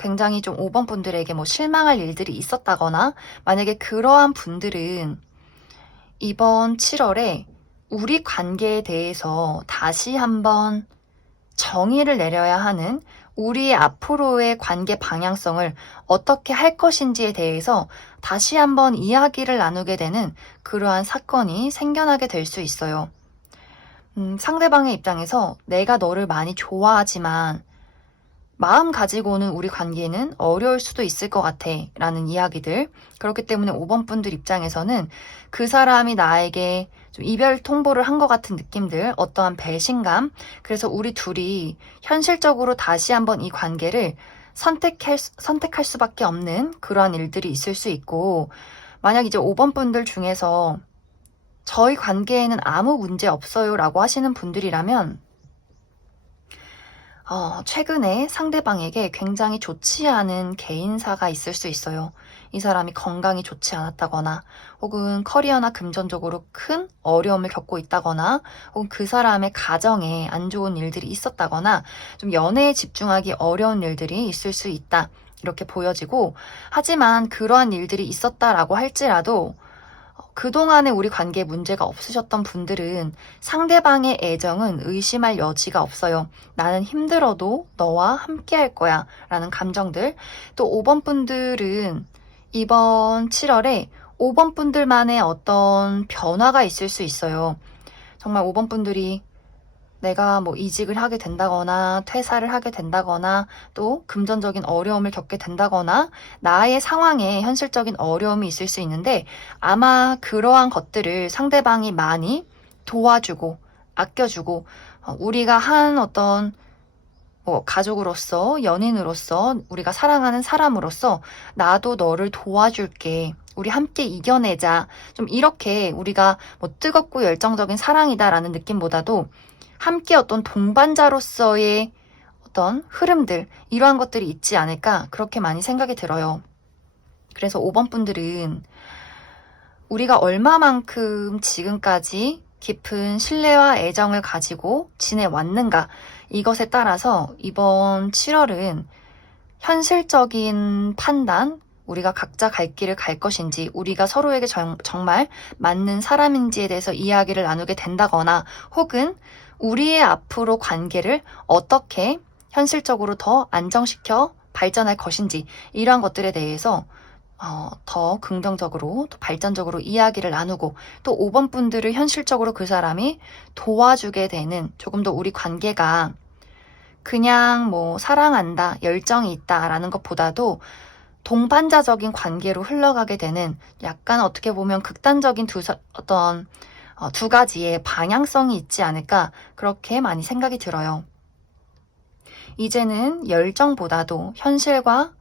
굉장히 좀 5번 분들에게 뭐 실망할 일들이 있었다거나 만약에 그러한 분들은 이번 7월에 우리 관계에 대해서 다시 한번 정의를 내려야 하는 우리의 앞으로의 관계 방향성을 어떻게 할 것인지에 대해서 다시 한번 이야기를 나누게 되는 그러한 사건이 생겨나게 될 수 있어요. 상대방의 입장에서 내가 너를 많이 좋아하지만 마음 가지고는 우리 관계는 어려울 수도 있을 것 같아 라는 이야기들. 그렇기 때문에 5번 분들 입장에서는 그 사람이 나에게 좀 이별 통보를 한 것 같은 느낌들, 어떠한 배신감. 그래서 우리 둘이 현실적으로 다시 한번 이 관계를 선택할 수밖에 없는 그러한 일들이 있을 수 있고, 만약 이제 5번 분들 중에서 저희 관계에는 아무 문제 없어요 라고 하시는 분들이라면 최근에 상대방에게 굉장히 좋지 않은 개인사가 있을 수 있어요. 이 사람이 건강이 좋지 않았다거나, 혹은 커리어나 금전적으로 큰 어려움을 겪고 있다거나, 혹은 그 사람의 가정에 안 좋은 일들이 있었다거나, 좀 연애에 집중하기 어려운 일들이 있을 수 있다. 이렇게 보여지고, 하지만 그러한 일들이 있었다라고 할지라도 그동안에 우리 관계에 문제가 없으셨던 분들은 상대방의 애정은 의심할 여지가 없어요. 나는 힘들어도 너와 함께 할 거야 라는 감정들. 또 5번 분들은 이번 7월에 5번 분들만의 어떤 변화가 있을 수 있어요. 정말 5번 분들이 내가 뭐 이직을 하게 된다거나 퇴사를 하게 된다거나 또 금전적인 어려움을 겪게 된다거나 나의 상황에 현실적인 어려움이 있을 수 있는데, 아마 그러한 것들을 상대방이 많이 도와주고 아껴주고, 우리가 한 어떤 가족으로서, 연인으로서, 우리가 사랑하는 사람으로서 나도 너를 도와줄게, 우리 함께 이겨내자, 좀 이렇게 우리가 뭐 뜨겁고 열정적인 사랑이다라는 느낌보다도 함께 어떤 동반자로서의 어떤 흐름들, 이러한 것들이 있지 않을까, 그렇게 많이 생각이 들어요. 그래서 5번 분들은 우리가 얼마만큼 지금까지 깊은 신뢰와 애정을 가지고 지내왔는가, 이것에 따라서 이번 7월은 현실적인 판단, 우리가 각자 갈 길을 갈 것인지, 우리가 서로에게 정말 맞는 사람인지에 대해서 이야기를 나누게 된다거나, 혹은 우리의 앞으로 관계를 어떻게 현실적으로 더 안정시켜 발전할 것인지, 이러한 것들에 대해서 더 긍정적으로, 더 발전적으로 이야기를 나누고, 또 5번 분들을 현실적으로 그 사람이 도와주게 되는, 조금 더 우리 관계가 그냥 뭐 사랑한다, 열정이 있다라는 것보다도 동반자적인 관계로 흘러가게 되는, 약간 어떻게 보면 극단적인 두 가지의 방향성이 있지 않을까, 그렇게 많이 생각이 들어요. 이제는 열정보다도 현실과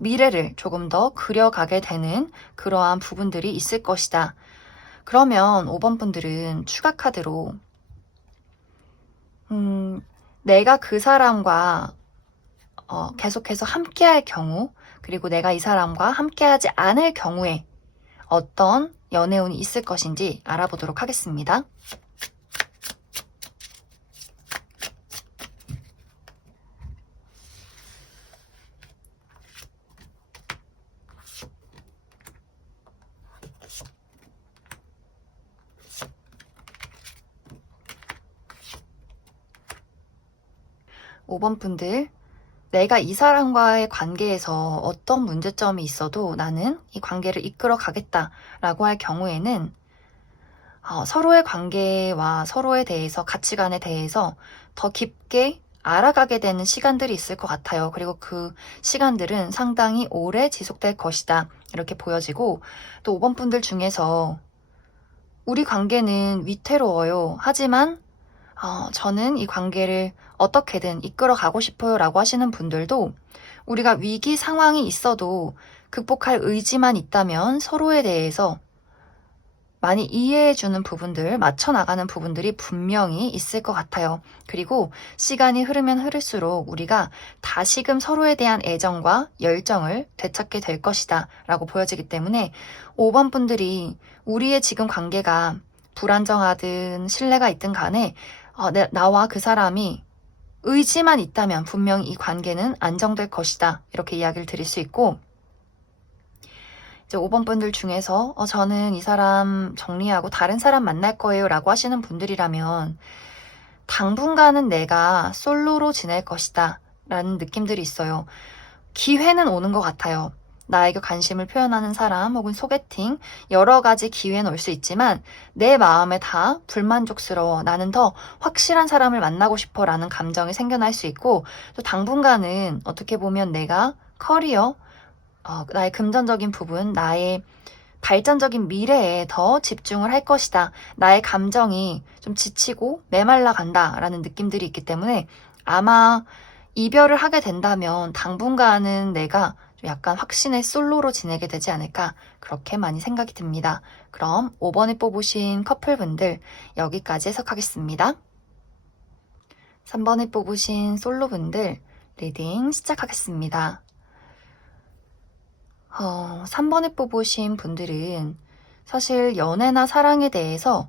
미래를 조금 더 그려가게 되는 그러한 부분들이 있을 것이다. 그러면 5번 분들은 추가 카드로 내가 그 사람과 계속해서 함께할 경우, 그리고 내가 이 사람과 함께하지 않을 경우에 어떤 연애운이 있을 것인지 알아보도록 하겠습니다. 오 번 분들, 내가 이 사람과의 관계에서 어떤 문제점이 있어도 나는 이 관계를 이끌어 가겠다라고 할 경우에는 서로의 관계와 서로에 대해서, 가치관에 대해서 더 깊게 알아가게 되는 시간들이 있을 것 같아요. 그리고 그 시간들은 상당히 오래 지속될 것이다, 이렇게 보여지고, 또 5번 분들 중에서 우리 관계는 위태로워요, 하지만 저는 이 관계를 어떻게든 이끌어 가고 싶어요 라고 하시는 분들도, 우리가 위기 상황이 있어도 극복할 의지만 있다면 서로에 대해서 많이 이해해주는 부분들, 맞춰나가는 부분들이 분명히 있을 것 같아요. 그리고 시간이 흐르면 흐를수록 우리가 다시금 서로에 대한 애정과 열정을 되찾게 될 것이다 라고 보여지기 때문에, 5번 분들이 우리의 지금 관계가 불안정하든 신뢰가 있든 간에 나와 그 사람이 의지만 있다면 분명히 이 관계는 안정될 것이다, 이렇게 이야기를 드릴 수 있고, 이제 5번 분들 중에서 저는 이 사람 정리하고 다른 사람 만날 거예요 라고 하시는 분들이라면, 당분간은 내가 솔로로 지낼 것이다 라는 느낌들이 있어요. 기회는 오는 것 같아요. 나에게 관심을 표현하는 사람, 혹은 소개팅, 여러 가지 기회는 올 수 있지만 내 마음에 다 불만족스러워, 나는 더 확실한 사람을 만나고 싶어 라는 감정이 생겨날 수 있고, 또 당분간은 어떻게 보면 내가 커리어, 나의 금전적인 부분, 나의 발전적인 미래에 더 집중을 할 것이다, 나의 감정이 좀 지치고 메말라 간다 라는 느낌들이 있기 때문에, 아마 이별을 하게 된다면 당분간은 내가 좀 약간 확신의 솔로로 지내게 되지 않을까 그렇게 많이 생각이 듭니다. 그럼 5번에 뽑으신 커플분들 여기까지 해석하겠습니다. 3번에 뽑으신 솔로분들 리딩 시작하겠습니다. 3번에 뽑으신 분들은 사실 연애나 사랑에 대해서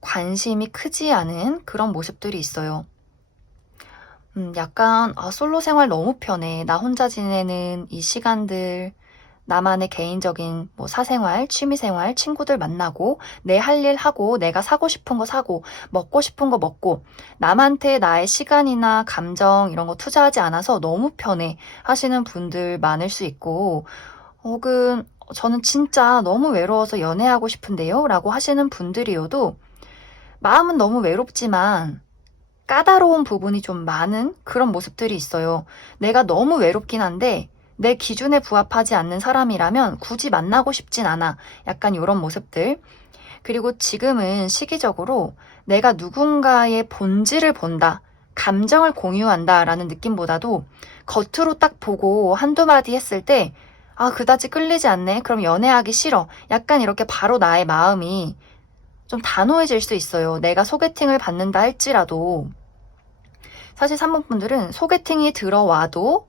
관심이 크지 않은 그런 모습들이 있어요. 약간 솔로 생활 너무 편해. 나 혼자 지내는 이 시간들, 나만의 개인적인 뭐 사생활, 취미생활, 친구들 만나고 내 할 일 하고 내가 사고 싶은 거 사고 먹고 싶은 거 먹고 남한테 나의 시간이나 감정 이런 거 투자하지 않아서 너무 편해 하시는 분들 많을 수 있고 혹은 저는 진짜 너무 외로워서 연애하고 싶은데요 라고 하시는 분들이어도 마음은 너무 외롭지만 까다로운 부분이 좀 많은 그런 모습들이 있어요. 내가 너무 외롭긴 한데 내 기준에 부합하지 않는 사람이라면 굳이 만나고 싶진 않아. 약간 이런 모습들. 그리고 지금은 시기적으로 내가 누군가의 본질을 본다. 감정을 공유한다 라는 느낌보다도 겉으로 딱 보고 한두 마디 했을 때 그다지 끌리지 않네. 그럼 연애하기 싫어. 약간 이렇게 바로 나의 마음이 좀 단호해질 수 있어요. 내가 소개팅을 받는다 할지라도. 사실 3번 분들은 소개팅이 들어와도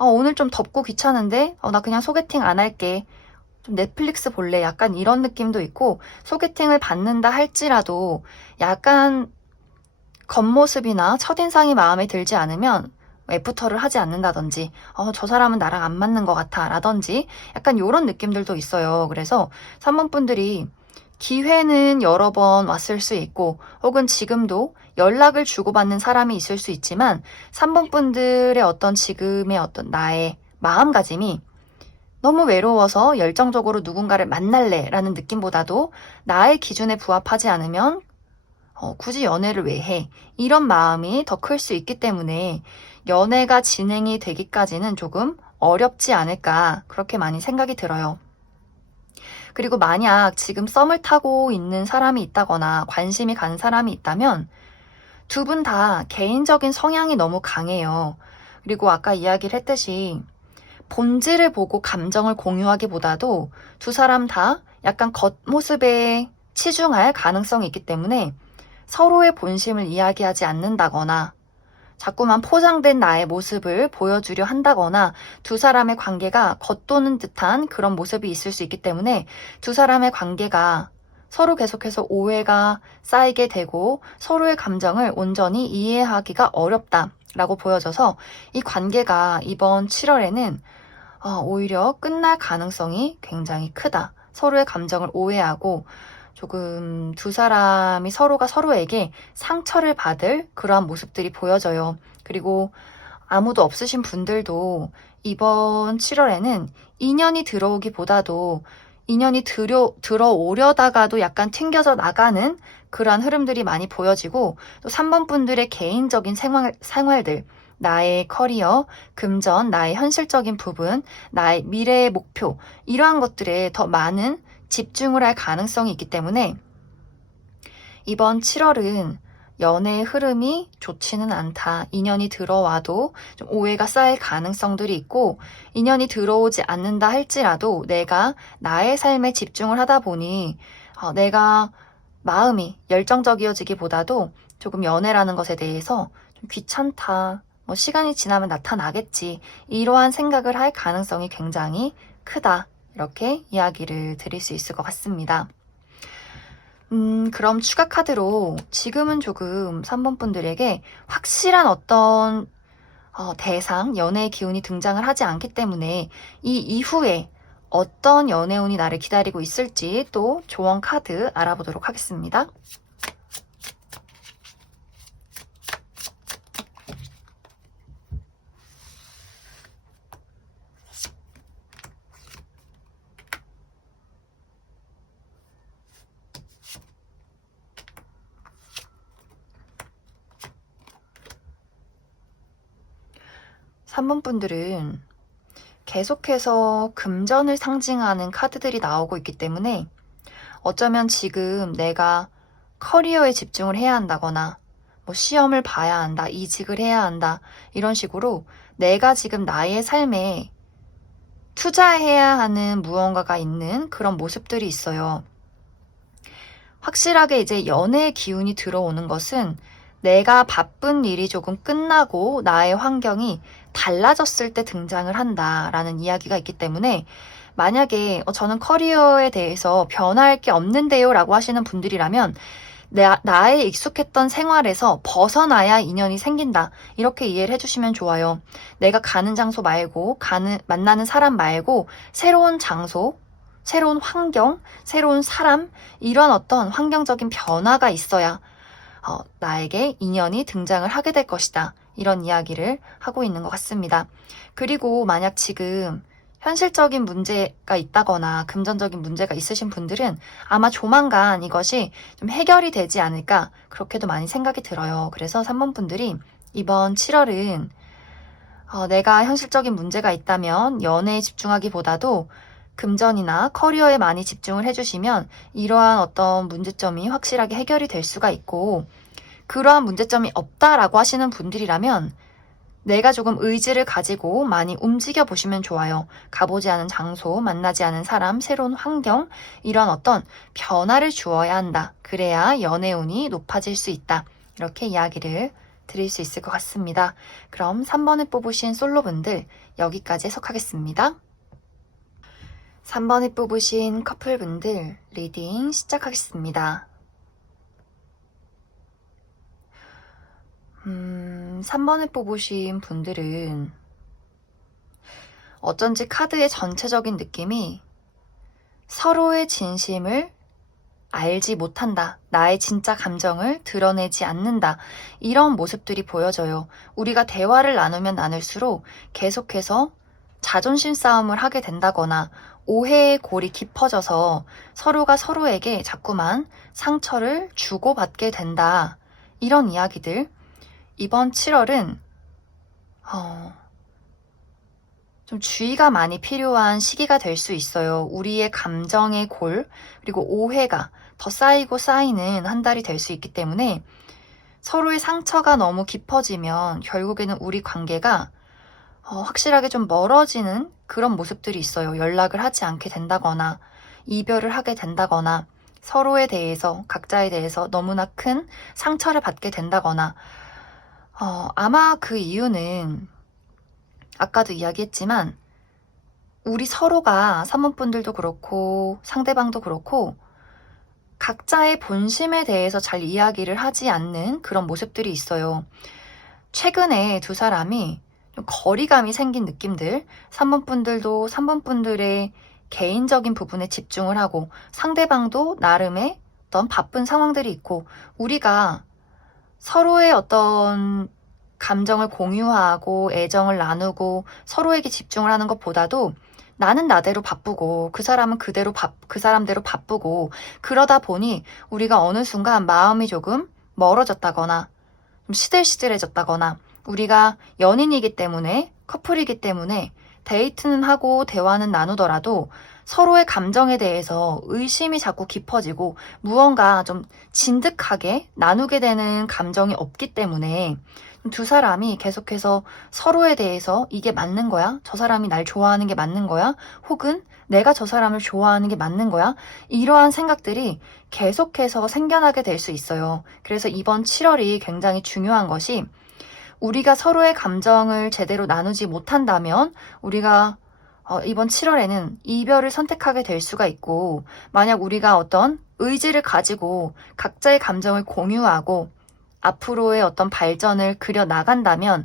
오늘 좀 덥고 귀찮은데 나 그냥 소개팅 안 할게. 좀 넷플릭스 볼래. 약간 이런 느낌도 있고 소개팅을 받는다 할지라도 약간 겉모습이나 첫인상이 마음에 들지 않으면 애프터를 하지 않는다든지 저 사람은 나랑 안 맞는 것 같아 라든지 약간 이런 느낌들도 있어요. 그래서 3번 분들이 기회는 여러 번 왔을 수 있고 혹은 지금도 연락을 주고받는 사람이 있을 수 있지만 3번 분들의 어떤 지금의 어떤 나의 마음가짐이 너무 외로워서 열정적으로 누군가를 만날래 라는 느낌보다도 나의 기준에 부합하지 않으면 굳이 연애를 왜 해? 이런 마음이 더 클 수 있기 때문에 연애가 진행이 되기까지는 조금 어렵지 않을까 그렇게 많이 생각이 들어요. 그리고 만약 지금 썸을 타고 있는 사람이 있다거나 관심이 간 사람이 있다면 두 분 다 개인적인 성향이 너무 강해요. 그리고 아까 이야기를 했듯이 본질을 보고 감정을 공유하기보다도 두 사람 다 약간 겉모습에 치중할 가능성이 있기 때문에 서로의 본심을 이야기하지 않는다거나 자꾸만 포장된 나의 모습을 보여주려 한다거나 두 사람의 관계가 겉도는 듯한 그런 모습이 있을 수 있기 때문에 두 사람의 관계가 서로 계속해서 오해가 쌓이게 되고 서로의 감정을 온전히 이해하기가 어렵다라고 보여져서 이 관계가 이번 7월에는 오히려 끝날 가능성이 굉장히 크다. 서로의 감정을 오해하고 조금 두 사람이 서로가 서로에게 상처를 받을 그러한 모습들이 보여져요. 그리고 아무도 없으신 분들도 이번 7월에는 인연이 들어오기보다도 인연이 들어오려다가도 약간 튕겨져 나가는 그러한 흐름들이 많이 보여지고 또 3번 분들의 개인적인 생활들 나의 커리어, 금전, 나의 현실적인 부분, 나의 미래의 목표 이러한 것들에 더 많은 집중을 할 가능성이 있기 때문에 이번 7월은 연애의 흐름이 좋지는 않다. 인연이 들어와도 좀 오해가 쌓일 가능성들이 있고 인연이 들어오지 않는다 할지라도 내가 나의 삶에 집중을 하다 보니 내가 마음이 열정적이어지기보다도 조금 연애라는 것에 대해서 좀 귀찮다. 뭐 시간이 지나면 나타나겠지. 이러한 생각을 할 가능성이 굉장히 크다. 이렇게 이야기를 드릴 수 있을 것 같습니다. 그럼 추가 카드로 지금은 조금 3번 분들에게 확실한 어떤 대상, 연애의 기운이 등장을 하지 않기 때문에 이 이후에 어떤 연애운이 나를 기다리고 있을지 또 조언 카드 알아보도록 하겠습니다. 3번 분들은 계속해서 금전을 상징하는 카드들이 나오고 있기 때문에 어쩌면 지금 내가 커리어에 집중을 해야 한다거나 뭐 시험을 봐야 한다, 이직을 해야 한다, 이런 식으로 내가 지금 나의 삶에 투자해야 하는 무언가가 있는 그런 모습들이 있어요. 확실하게 이제 연애의 기운이 들어오는 것은 내가 바쁜 일이 조금 끝나고 나의 환경이 달라졌을 때 등장을 한다라는 이야기가 있기 때문에, 만약에 저는 커리어에 대해서 변할 게 없는데요 라고 하시는 분들이라면 나의 익숙했던 생활에서 벗어나야 인연이 생긴다, 이렇게 이해를 해주시면 좋아요. 내가 가는 장소 말고, 만나는 사람 말고 새로운 장소, 새로운 환경, 새로운 사람, 이런 어떤 환경적인 변화가 있어야 나에게 인연이 등장을 하게 될 것이다, 이런 이야기를 하고 있는 것 같습니다. 그리고 만약 지금 현실적인 문제가 있다거나 금전적인 문제가 있으신 분들은 아마 조만간 이것이 좀 해결이 되지 않을까, 그렇게도 많이 생각이 들어요. 그래서 3번 분들이 이번 7월은 내가 현실적인 문제가 있다면 연애에 집중하기보다도 금전이나 커리어에 많이 집중을 해주시면 이러한 어떤 문제점이 확실하게 해결이 될 수가 있고, 그러한 문제점이 없다라고 하시는 분들이라면 내가 조금 의지를 가지고 많이 움직여 보시면 좋아요. 가보지 않은 장소, 만나지 않은 사람, 새로운 환경, 이런 어떤 변화를 주어야 한다. 그래야 연애운이 높아질 수 있다, 이렇게 이야기를 드릴 수 있을 것 같습니다. 그럼 3번을 뽑으신 솔로분들 여기까지 해석하겠습니다. 3번을 뽑으신 커플분들 리딩 시작하겠습니다. 3번을 뽑으신 분들은 어쩐지 카드의 전체적인 느낌이 서로의 진심을 알지 못한다, 나의 진짜 감정을 드러내지 않는다, 이런 모습들이 보여져요. 우리가 대화를 나누면 나눌수록 계속해서 자존심 싸움을 하게 된다거나 오해의 골이 깊어져서 서로가 서로에게 자꾸만 상처를 주고받게 된다, 이런 이야기들. 이번 7월은 좀 주의가 많이 필요한 시기가 될 수 있어요. 우리의 감정의 골, 그리고 오해가 더 쌓이고 쌓이는 한 달이 될 수 있기 때문에 서로의 상처가 너무 깊어지면 결국에는 우리 관계가 확실하게 좀 멀어지는 그런 모습들이 있어요. 연락을 하지 않게 된다거나 이별을 하게 된다거나 서로에 대해서, 각자에 대해서 너무나 큰 상처를 받게 된다거나, 아마 그 이유는 아까도 이야기했지만 우리 서로가, 사모분들도 그렇고 상대방도 그렇고 각자의 본심에 대해서 잘 이야기를 하지 않는 그런 모습들이 있어요. 최근에 두 사람이 좀 거리감이 생긴 느낌들, 3번분들도 3번분들의 개인적인 부분에 집중을 하고 상대방도 나름의 어떤 바쁜 상황들이 있고, 우리가 서로의 어떤 감정을 공유하고 애정을 나누고 서로에게 집중을 하는 것보다도 나는 나대로 바쁘고 그 사람은 그 사람대로 바쁘고, 그러다 보니 우리가 어느 순간 마음이 조금 멀어졌다거나 좀 시들시들해졌다거나, 우리가 연인이기 때문에, 커플이기 때문에 데이트는 하고 대화는 나누더라도 서로의 감정에 대해서 의심이 자꾸 깊어지고 무언가 좀 진득하게 나누게 되는 감정이 없기 때문에 두 사람이 계속해서 서로에 대해서 이게 맞는 거야? 저 사람이 날 좋아하는 게 맞는 거야? 혹은 내가 저 사람을 좋아하는 게 맞는 거야? 이러한 생각들이 계속해서 생겨나게 될 수 있어요. 그래서 이번 7월이 굉장히 중요한 것이, 우리가 서로의 감정을 제대로 나누지 못한다면 우리가 이번 7월에는 이별을 선택하게 될 수가 있고, 만약 우리가 어떤 의지를 가지고 각자의 감정을 공유하고 앞으로의 어떤 발전을 그려 나간다면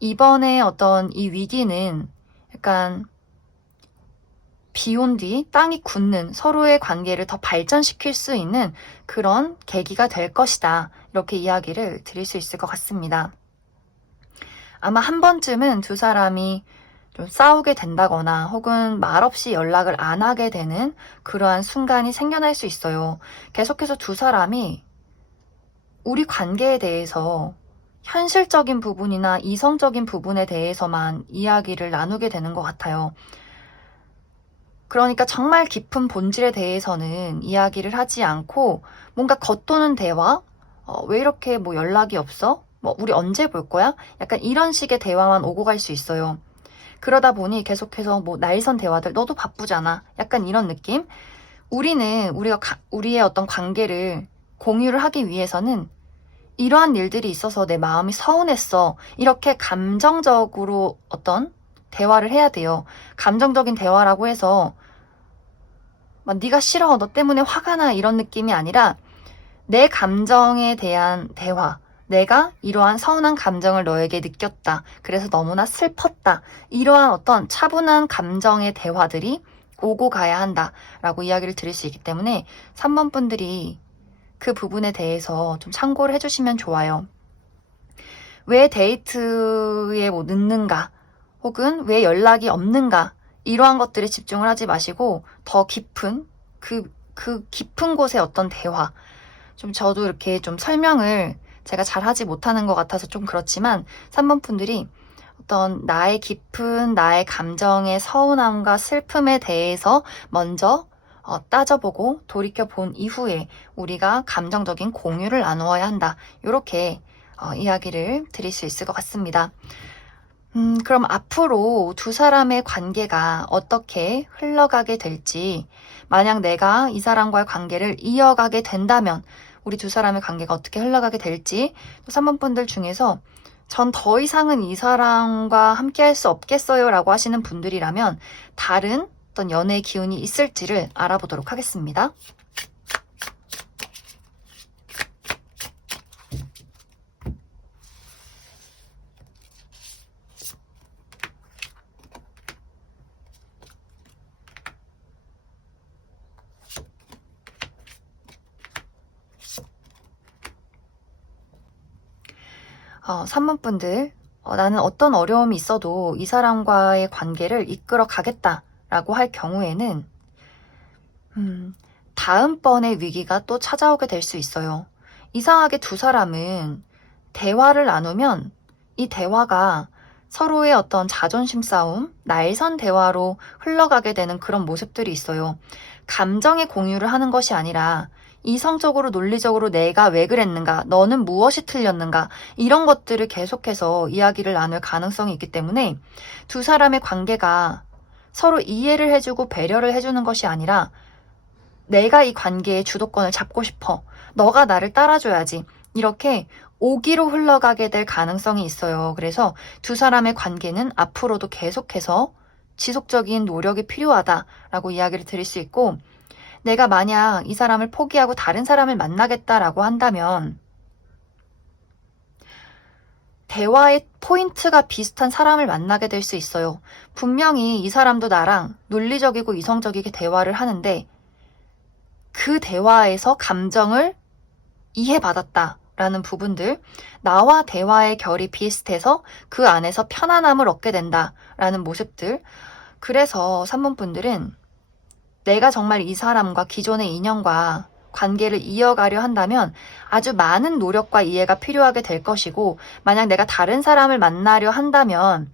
이번에 어떤 이 위기는 약간 비 온 뒤 땅이 굳는, 서로의 관계를 더 발전시킬 수 있는 그런 계기가 될 것이다, 이렇게 이야기를 드릴 수 있을 것 같습니다. 아마 한 번쯤은 두 사람이 좀 싸우게 된다거나 혹은 말없이 연락을 안 하게 되는 그러한 순간이 생겨날 수 있어요. 계속해서 두 사람이 우리 관계에 대해서 현실적인 부분이나 이성적인 부분에 대해서만 이야기를 나누게 되는 것 같아요. 그러니까 정말 깊은 본질에 대해서는 이야기를 하지 않고 뭔가 겉도는 대화, 왜 이렇게 뭐 연락이 없어? 뭐 우리 언제 볼 거야? 약간 이런 식의 대화만 오고 갈 수 있어요. 그러다 보니 계속해서 뭐 날선 대화들, 너도 바쁘잖아. 약간 이런 느낌? 우리의 어떤 관계를 공유를 하기 위해서는 이러한 일들이 있어서 내 마음이 서운했어. 이렇게 감정적으로 어떤 대화를 해야 돼요. 감정적인 대화라고 해서 막 네가 싫어, 너 때문에 화가 나 이런 느낌이 아니라 내 감정에 대한 대화. 내가 이러한 서운한 감정을 너에게 느꼈다. 그래서 너무나 슬펐다. 이러한 어떤 차분한 감정의 대화들이 오고 가야 한다라고 이야기를 드릴 수 있기 때문에 3번 분들이 그 부분에 대해서 좀 참고를 해주시면 좋아요. 왜 데이트에 뭐 늦는가, 혹은 왜 연락이 없는가, 이러한 것들에 집중을 하지 마시고 더 깊은 그 깊은 곳의 어떤 대화, 좀 저도 이렇게 좀 설명을 제가 잘 하지 못하는 것 같아서 좀 그렇지만 3번 분들이 어떤 나의 깊은 나의 감정의 서운함과 슬픔에 대해서 먼저 따져보고 돌이켜본 이후에 우리가 감정적인 공유를 나누어야 한다. 이렇게 이야기를 드릴 수 있을 것 같습니다. 그럼 앞으로 두 사람의 관계가 어떻게 흘러가게 될지, 만약 내가 이 사람과의 관계를 이어가게 된다면 우리 두 사람의 관계가 어떻게 흘러가게 될지, 또 3번 분들 중에서 전 더 이상은 이 사람과 함께 할 수 없겠어요 라고 하시는 분들이라면 다른 어떤 연애의 기운이 있을지를 알아보도록 하겠습니다. 어, 3번 분들, 나는 어떤 어려움이 있어도 이 사람과의 관계를 이끌어 가겠다라고 할 경우에는 다음번의 위기가 또 찾아오게 될 수 있어요. 이상하게 두 사람은 대화를 나누면 이 대화가 서로의 어떤 자존심 싸움, 날선 대화로 흘러가게 되는 그런 모습들이 있어요. 감정의 공유를 하는 것이 아니라 이성적으로 논리적으로 내가 왜 그랬는가, 너는 무엇이 틀렸는가, 이런 것들을 계속해서 이야기를 나눌 가능성이 있기 때문에 두 사람의 관계가 서로 이해를 해주고 배려를 해주는 것이 아니라 내가 이 관계의 주도권을 잡고 싶어. 너가 나를 따라줘야지. 이렇게 오기로 흘러가게 될 가능성이 있어요. 그래서 두 사람의 관계는 앞으로도 계속해서 지속적인 노력이 필요하다라고 이야기를 드릴 수 있고, 내가 만약 이 사람을 포기하고 다른 사람을 만나겠다라고 한다면 대화의 포인트가 비슷한 사람을 만나게 될 수 있어요. 분명히 이 사람도 나랑 논리적이고 이성적이게 대화를 하는데 그 대화에서 감정을 이해받았다라는 부분들, 나와 대화의 결이 비슷해서 그 안에서 편안함을 얻게 된다라는 모습들. 그래서 3번 분들은 내가 정말 이 사람과 기존의 인연과 관계를 이어가려 한다면 아주 많은 노력과 이해가 필요하게 될 것이고, 만약 내가 다른 사람을 만나려 한다면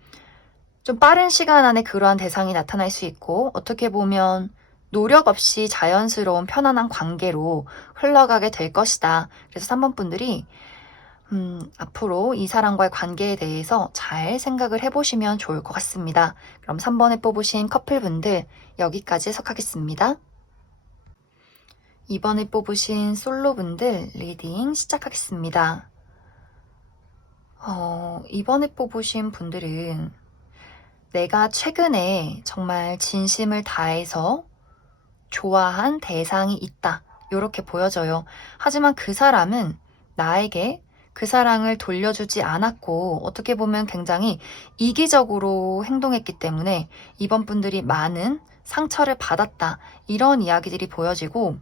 좀 빠른 시간 안에 그러한 대상이 나타날 수 있고, 어떻게 보면 노력 없이 자연스러운 편안한 관계로 흘러가게 될 것이다. 그래서 3번 분들이 앞으로 이 사람과의 관계에 대해서 잘 생각을 해보시면 좋을 것 같습니다. 그럼 3번에 뽑으신 커플분들 여기까지 해석하겠습니다. 2번에 뽑으신 솔로분들 리딩 시작하겠습니다. 2번에 뽑으신 분들은 내가 최근에 정말 진심을 다해서 좋아한 대상이 있다. 이렇게 보여져요. 하지만 그 사람은 나에게 그 사랑을 돌려주지 않았고 어떻게 보면 굉장히 이기적으로 행동했기 때문에 이번 분들이 많은 상처를 받았다. 이런 이야기들이 보여지고,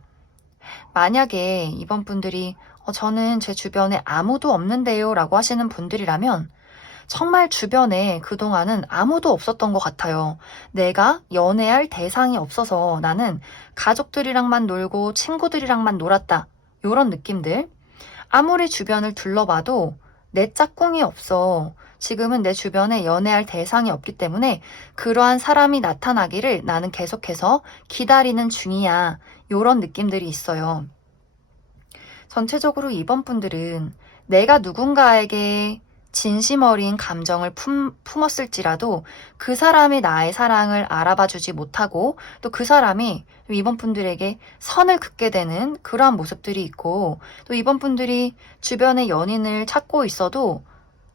만약에 이번 분들이 저는 제 주변에 아무도 없는데요 라고 하시는 분들이라면 정말 주변에 그동안은 아무도 없었던 것 같아요. 내가 연애할 대상이 없어서 나는 가족들이랑만 놀고 친구들이랑만 놀았다. 이런 느낌들. 아무리 주변을 둘러봐도 내 짝꿍이 없어. 지금은 내 주변에 연애할 대상이 없기 때문에 그러한 사람이 나타나기를 나는 계속해서 기다리는 중이야. 이런 느낌들이 있어요. 전체적으로 이번 분들은 내가 누군가에게 진심 어린 감정을 품었을지라도 그 사람이 나의 사랑을 알아봐 주지 못하고 또 그 사람이 이번 분들에게 선을 긋게 되는 그러한 모습들이 있고, 또 이번 분들이 주변에 연인을 찾고 있어도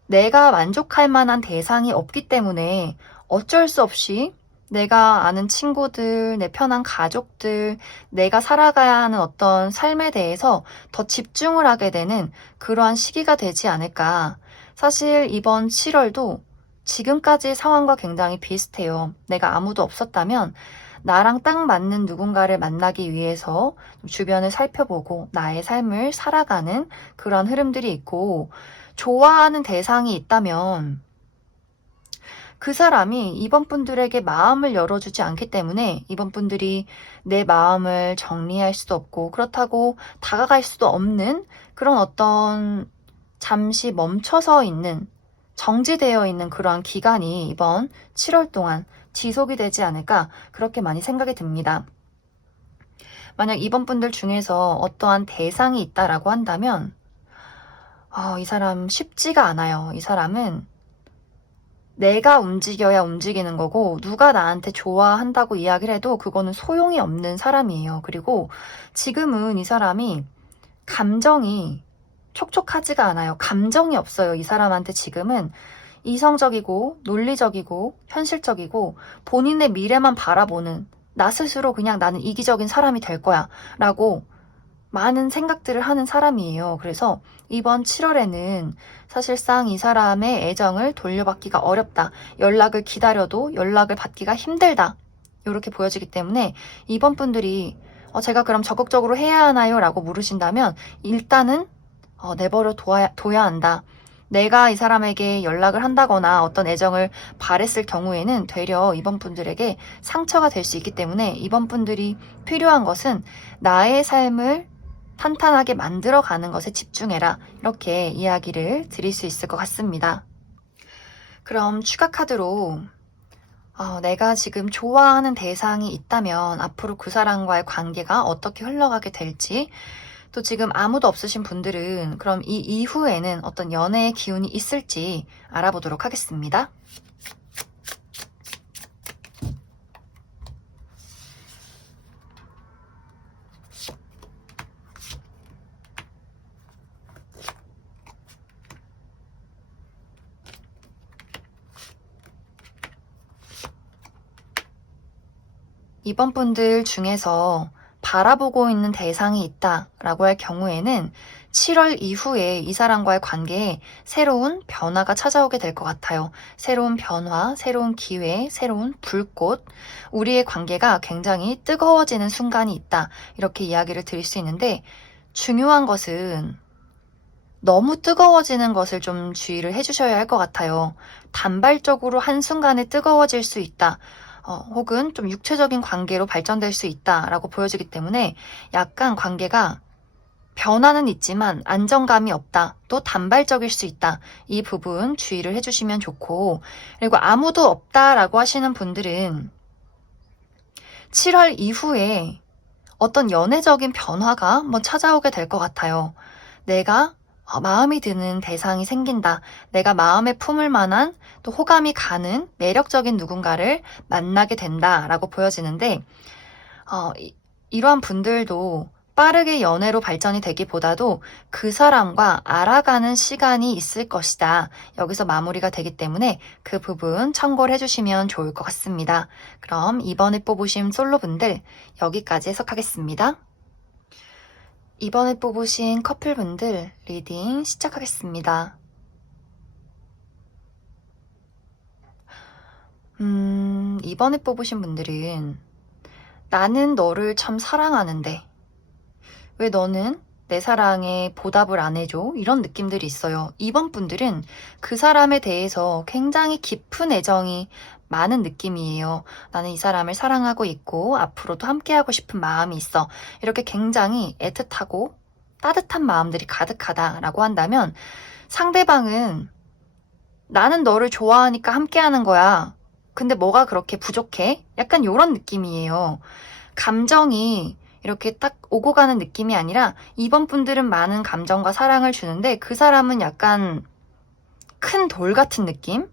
내가 만족할 만한 대상이 없기 때문에 어쩔 수 없이 내가 아는 친구들, 내 편한 가족들, 내가 살아가야 하는 어떤 삶에 대해서 더 집중을 하게 되는 그러한 시기가 되지 않을까. 사실 이번 7월도 지금까지의 상황과 굉장히 비슷해요. 내가 아무도 없었다면 나랑 딱 맞는 누군가를 만나기 위해서 주변을 살펴보고 나의 삶을 살아가는 그런 흐름들이 있고, 좋아하는 대상이 있다면 그 사람이 이번 분들에게 마음을 열어주지 않기 때문에 이번 분들이 내 마음을 정리할 수도 없고, 그렇다고 다가갈 수도 없는 그런 어떤 잠시 멈춰서 있는, 정지되어 있는 그러한 기간이 이번 7월 동안 지속이 되지 않을까, 그렇게 많이 생각이 듭니다. 만약 이번 분들 중에서 어떠한 대상이 있다라고 한다면 이 사람 쉽지가 않아요. 이 사람은 내가 움직여야 움직이는 거고, 누가 나한테 좋아한다고 이야기를 해도 그거는 소용이 없는 사람이에요. 그리고 지금은 이 사람이 감정이 촉촉하지가 않아요. 감정이 없어요. 이 사람한테 지금은 이성적이고 논리적이고 현실적이고 본인의 미래만 바라보는, 나 스스로 그냥 나는 이기적인 사람이 될 거야 라고 많은 생각들을 하는 사람이에요. 그래서 이번 7월에는 사실상 이 사람의 애정을 돌려받기가 어렵다. 연락을 기다려도 연락을 받기가 힘들다. 이렇게 보여지기 때문에 이번 분들이 제가 그럼 적극적으로 해야 하나요? 라고 물으신다면 일단은 내버려 둬야 한다. 내가 이 사람에게 연락을 한다거나 어떤 애정을 바랬을 경우에는 되려 이번 분들에게 상처가 될 수 있기 때문에 이번 분들이 필요한 것은 나의 삶을 탄탄하게 만들어가는 것에 집중해라. 이렇게 이야기를 드릴 수 있을 것 같습니다. 그럼 추가 카드로 내가 지금 좋아하는 대상이 있다면 앞으로 그 사람과의 관계가 어떻게 흘러가게 될지, 또 지금 아무도 없으신 분들은 그럼 이 이후에는 어떤 연애의 기운이 있을지 알아보도록 하겠습니다. 이번 분들 중에서 바라보고 있는 대상이 있다라고 할 경우에는 7월 이후에 이 사람과의 관계에 새로운 변화가 찾아오게 될 것 같아요. 새로운 변화, 새로운 기회, 새로운 불꽃, 우리의 관계가 굉장히 뜨거워지는 순간이 있다. 이렇게 이야기를 드릴 수 있는데, 중요한 것은 너무 뜨거워지는 것을 좀 주의를 해주셔야 할 것 같아요. 단발적으로 한순간에 뜨거워질 수 있다. 혹은 좀 육체적인 관계로 발전될 수 있다라고 보여지기 때문에 약간 관계가 변화는 있지만 안정감이 없다. 또 단발적일 수 있다. 이 부분 주의를 해주시면 좋고, 그리고 아무도 없다라고 하시는 분들은 7월 이후에 어떤 연애적인 변화가 한번 찾아오게 될 것 같아요. 내가 마음이 드는 대상이 생긴다. 내가 마음에 품을 만한 또 호감이 가는 매력적인 누군가를 만나게 된다라고 보여지는데, 이러한 분들도 빠르게 연애로 발전이 되기보다도 그 사람과 알아가는 시간이 있을 것이다. 여기서 마무리가 되기 때문에 그 부분 참고를 해주시면 좋을 것 같습니다. 그럼 이번에 뽑으신 솔로분들 여기까지 해석하겠습니다. 이번에 뽑으신 커플분들 리딩 시작하겠습니다. 이번에 뽑으신 분들은 나는 너를 참 사랑하는데 왜 너는 내 사랑에 보답을 안 해줘? 이런 느낌들이 있어요. 이번 분들은 그 사람에 대해서 굉장히 깊은 애정이 많은 느낌이에요. 나는 이 사람을 사랑하고 있고 앞으로도 함께하고 싶은 마음이 있어. 이렇게 굉장히 애틋하고 따뜻한 마음들이 가득하다라고 한다면, 상대방은 나는 너를 좋아하니까 함께하는 거야. 근데 뭐가 그렇게 부족해? 약간 이런 느낌이에요. 감정이 이렇게 딱 오고 가는 느낌이 아니라 2번 분들은 많은 감정과 사랑을 주는데 그 사람은 약간 큰 돌 같은 느낌?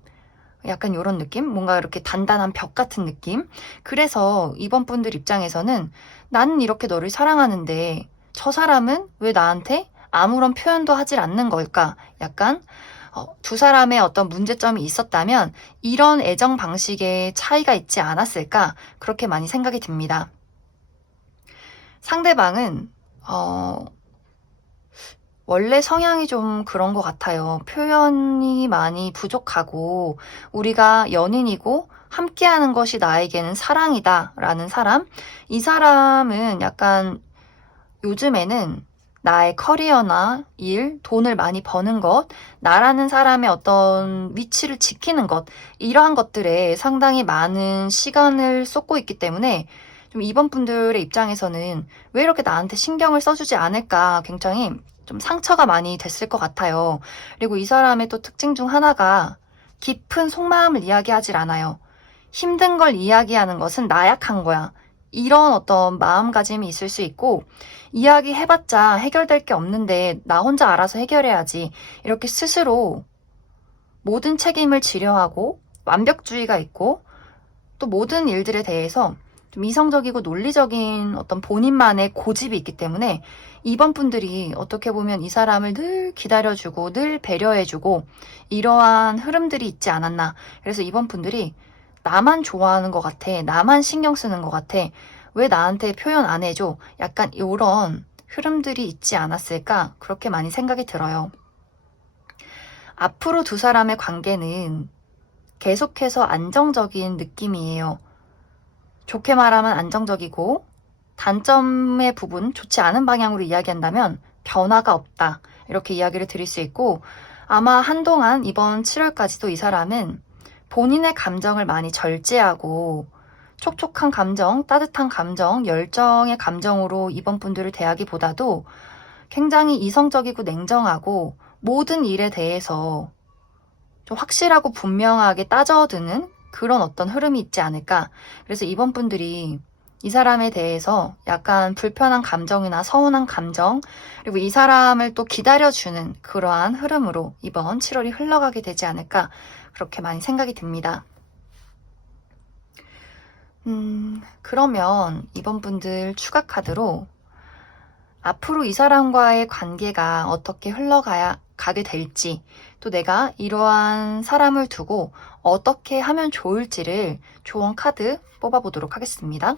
약간 이런 느낌? 뭔가 이렇게 단단한 벽 같은 느낌? 그래서 2번 분들 입장에서는 나는 이렇게 너를 사랑하는데 저 사람은 왜 나한테 아무런 표현도 하질 않는 걸까? 약간 두 사람의 어떤 문제점이 있었다면 이런 애정 방식에 차이가 있지 않았을까? 그렇게 많이 생각이 듭니다. 상대방은 원래 성향이 좀 그런 것 같아요. 표현이 많이 부족하고 우리가 연인이고 함께하는 것이 나에게는 사랑이다 라는 사람. 이 사람은 약간 요즘에는 나의 커리어나 일, 돈을 많이 버는 것, 나라는 사람의 어떤 위치를 지키는 것, 이러한 것들에 상당히 많은 시간을 쏟고 있기 때문에 좀 이번 분들의 입장에서는 왜 이렇게 나한테 신경을 써주지 않을까 굉장히 좀 상처가 많이 됐을 것 같아요. 그리고 이 사람의 또 특징 중 하나가 깊은 속마음을 이야기하질 않아요. 힘든 걸 이야기하는 것은 나약한 거야. 이런 어떤 마음가짐이 있을 수 있고, 이야기해봤자 해결될 게 없는데 나 혼자 알아서 해결해야지. 이렇게 스스로 모든 책임을 지려 하고 완벽주의가 있고 또 모든 일들에 대해서 좀 이성적이고 논리적인 어떤 본인만의 고집이 있기 때문에 이번 분들이 어떻게 보면 이 사람을 늘 기다려주고 늘 배려해주고 이러한 흐름들이 있지 않았나. 그래서 이번 분들이 나만 좋아하는 것 같아. 나만 신경 쓰는 것 같아. 왜 나한테 표현 안 해줘? 약간 이런 흐름들이 있지 않았을까? 그렇게 많이 생각이 들어요. 앞으로 두 사람의 관계는 계속해서 안정적인 느낌이에요. 좋게 말하면 안정적이고 단점의 부분, 좋지 않은 방향으로 이야기한다면 변화가 없다. 이렇게 이야기를 드릴 수 있고 아마 한동안 이번 7월까지도 이 사람은 본인의 감정을 많이 절제하고 촉촉한 감정, 따뜻한 감정, 열정의 감정으로 이번 분들을 대하기보다도 굉장히 이성적이고 냉정하고 모든 일에 대해서 좀 확실하고 분명하게 따져드는 그런 어떤 흐름이 있지 않을까. 그래서 이번 분들이 이 사람에 대해서 약간 불편한 감정이나 서운한 감정, 그리고 이 사람을 또 기다려주는 그러한 흐름으로 이번 7월이 흘러가게 되지 않을까. 그렇게 많이 생각이 듭니다. 그러면 이번 분들 추가 카드로 앞으로 이 사람과의 관계가 어떻게 가게 될지, 또 내가 이러한 사람을 두고 어떻게 하면 좋을지를 조언 카드 뽑아보도록 하겠습니다.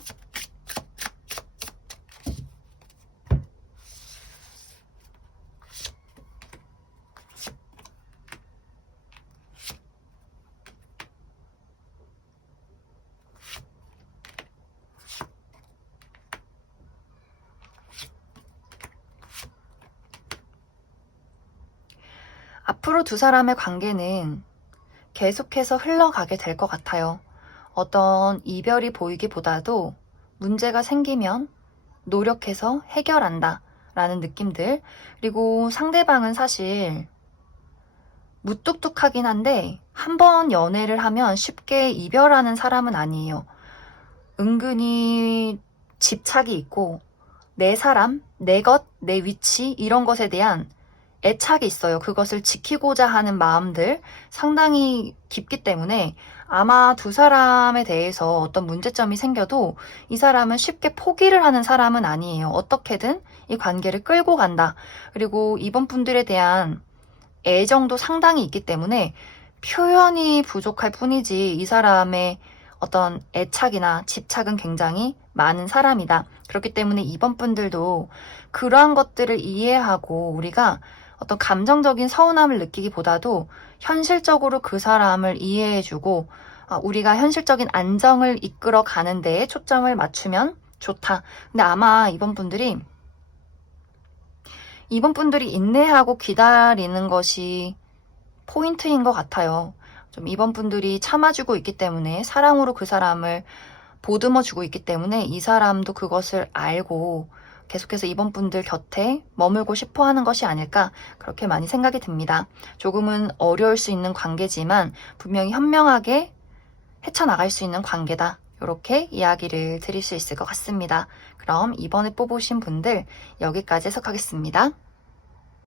앞으로 두 사람의 관계는 계속해서 흘러가게 될 것 같아요. 어떤 이별이 보이기보다도 문제가 생기면 노력해서 해결한다 라는 느낌들. 그리고 상대방은 사실 무뚝뚝하긴 한데 한 번 연애를 하면 쉽게 이별하는 사람은 아니에요. 은근히 집착이 있고 내 사람, 내 것, 내 위치 이런 것에 대한 애착이 있어요. 그것을 지키고자 하는 마음들 상당히 깊기 때문에 아마 두 사람에 대해서 어떤 문제점이 생겨도 이 사람은 쉽게 포기를 하는 사람은 아니에요. 어떻게든 이 관계를 끌고 간다. 그리고 이번 분들에 대한 애정도 상당히 있기 때문에 표현이 부족할 뿐이지 이 사람의 어떤 애착이나 집착은 굉장히 많은 사람이다. 그렇기 때문에 이번 분들도 그러한 것들을 이해하고 우리가 어떤 감정적인 서운함을 느끼기보다도 현실적으로 그 사람을 이해해주고 우리가 현실적인 안정을 이끌어 가는 데에 초점을 맞추면 좋다. 근데 아마 이번 분들이 인내하고 기다리는 것이 포인트인 것 같아요. 좀 이번 분들이 참아주고 있기 때문에 사랑으로 그 사람을 보듬어주고 있기 때문에 이 사람도 그것을 알고 계속해서 이번 분들 곁에 머물고 싶어 하는 것이 아닐까 그렇게 많이 생각이 듭니다. 조금은 어려울 수 있는 관계지만 분명히 현명하게 헤쳐나갈 수 있는 관계다. 이렇게 이야기를 드릴 수 있을 것 같습니다. 그럼 이번에 뽑으신 분들 여기까지 해석하겠습니다.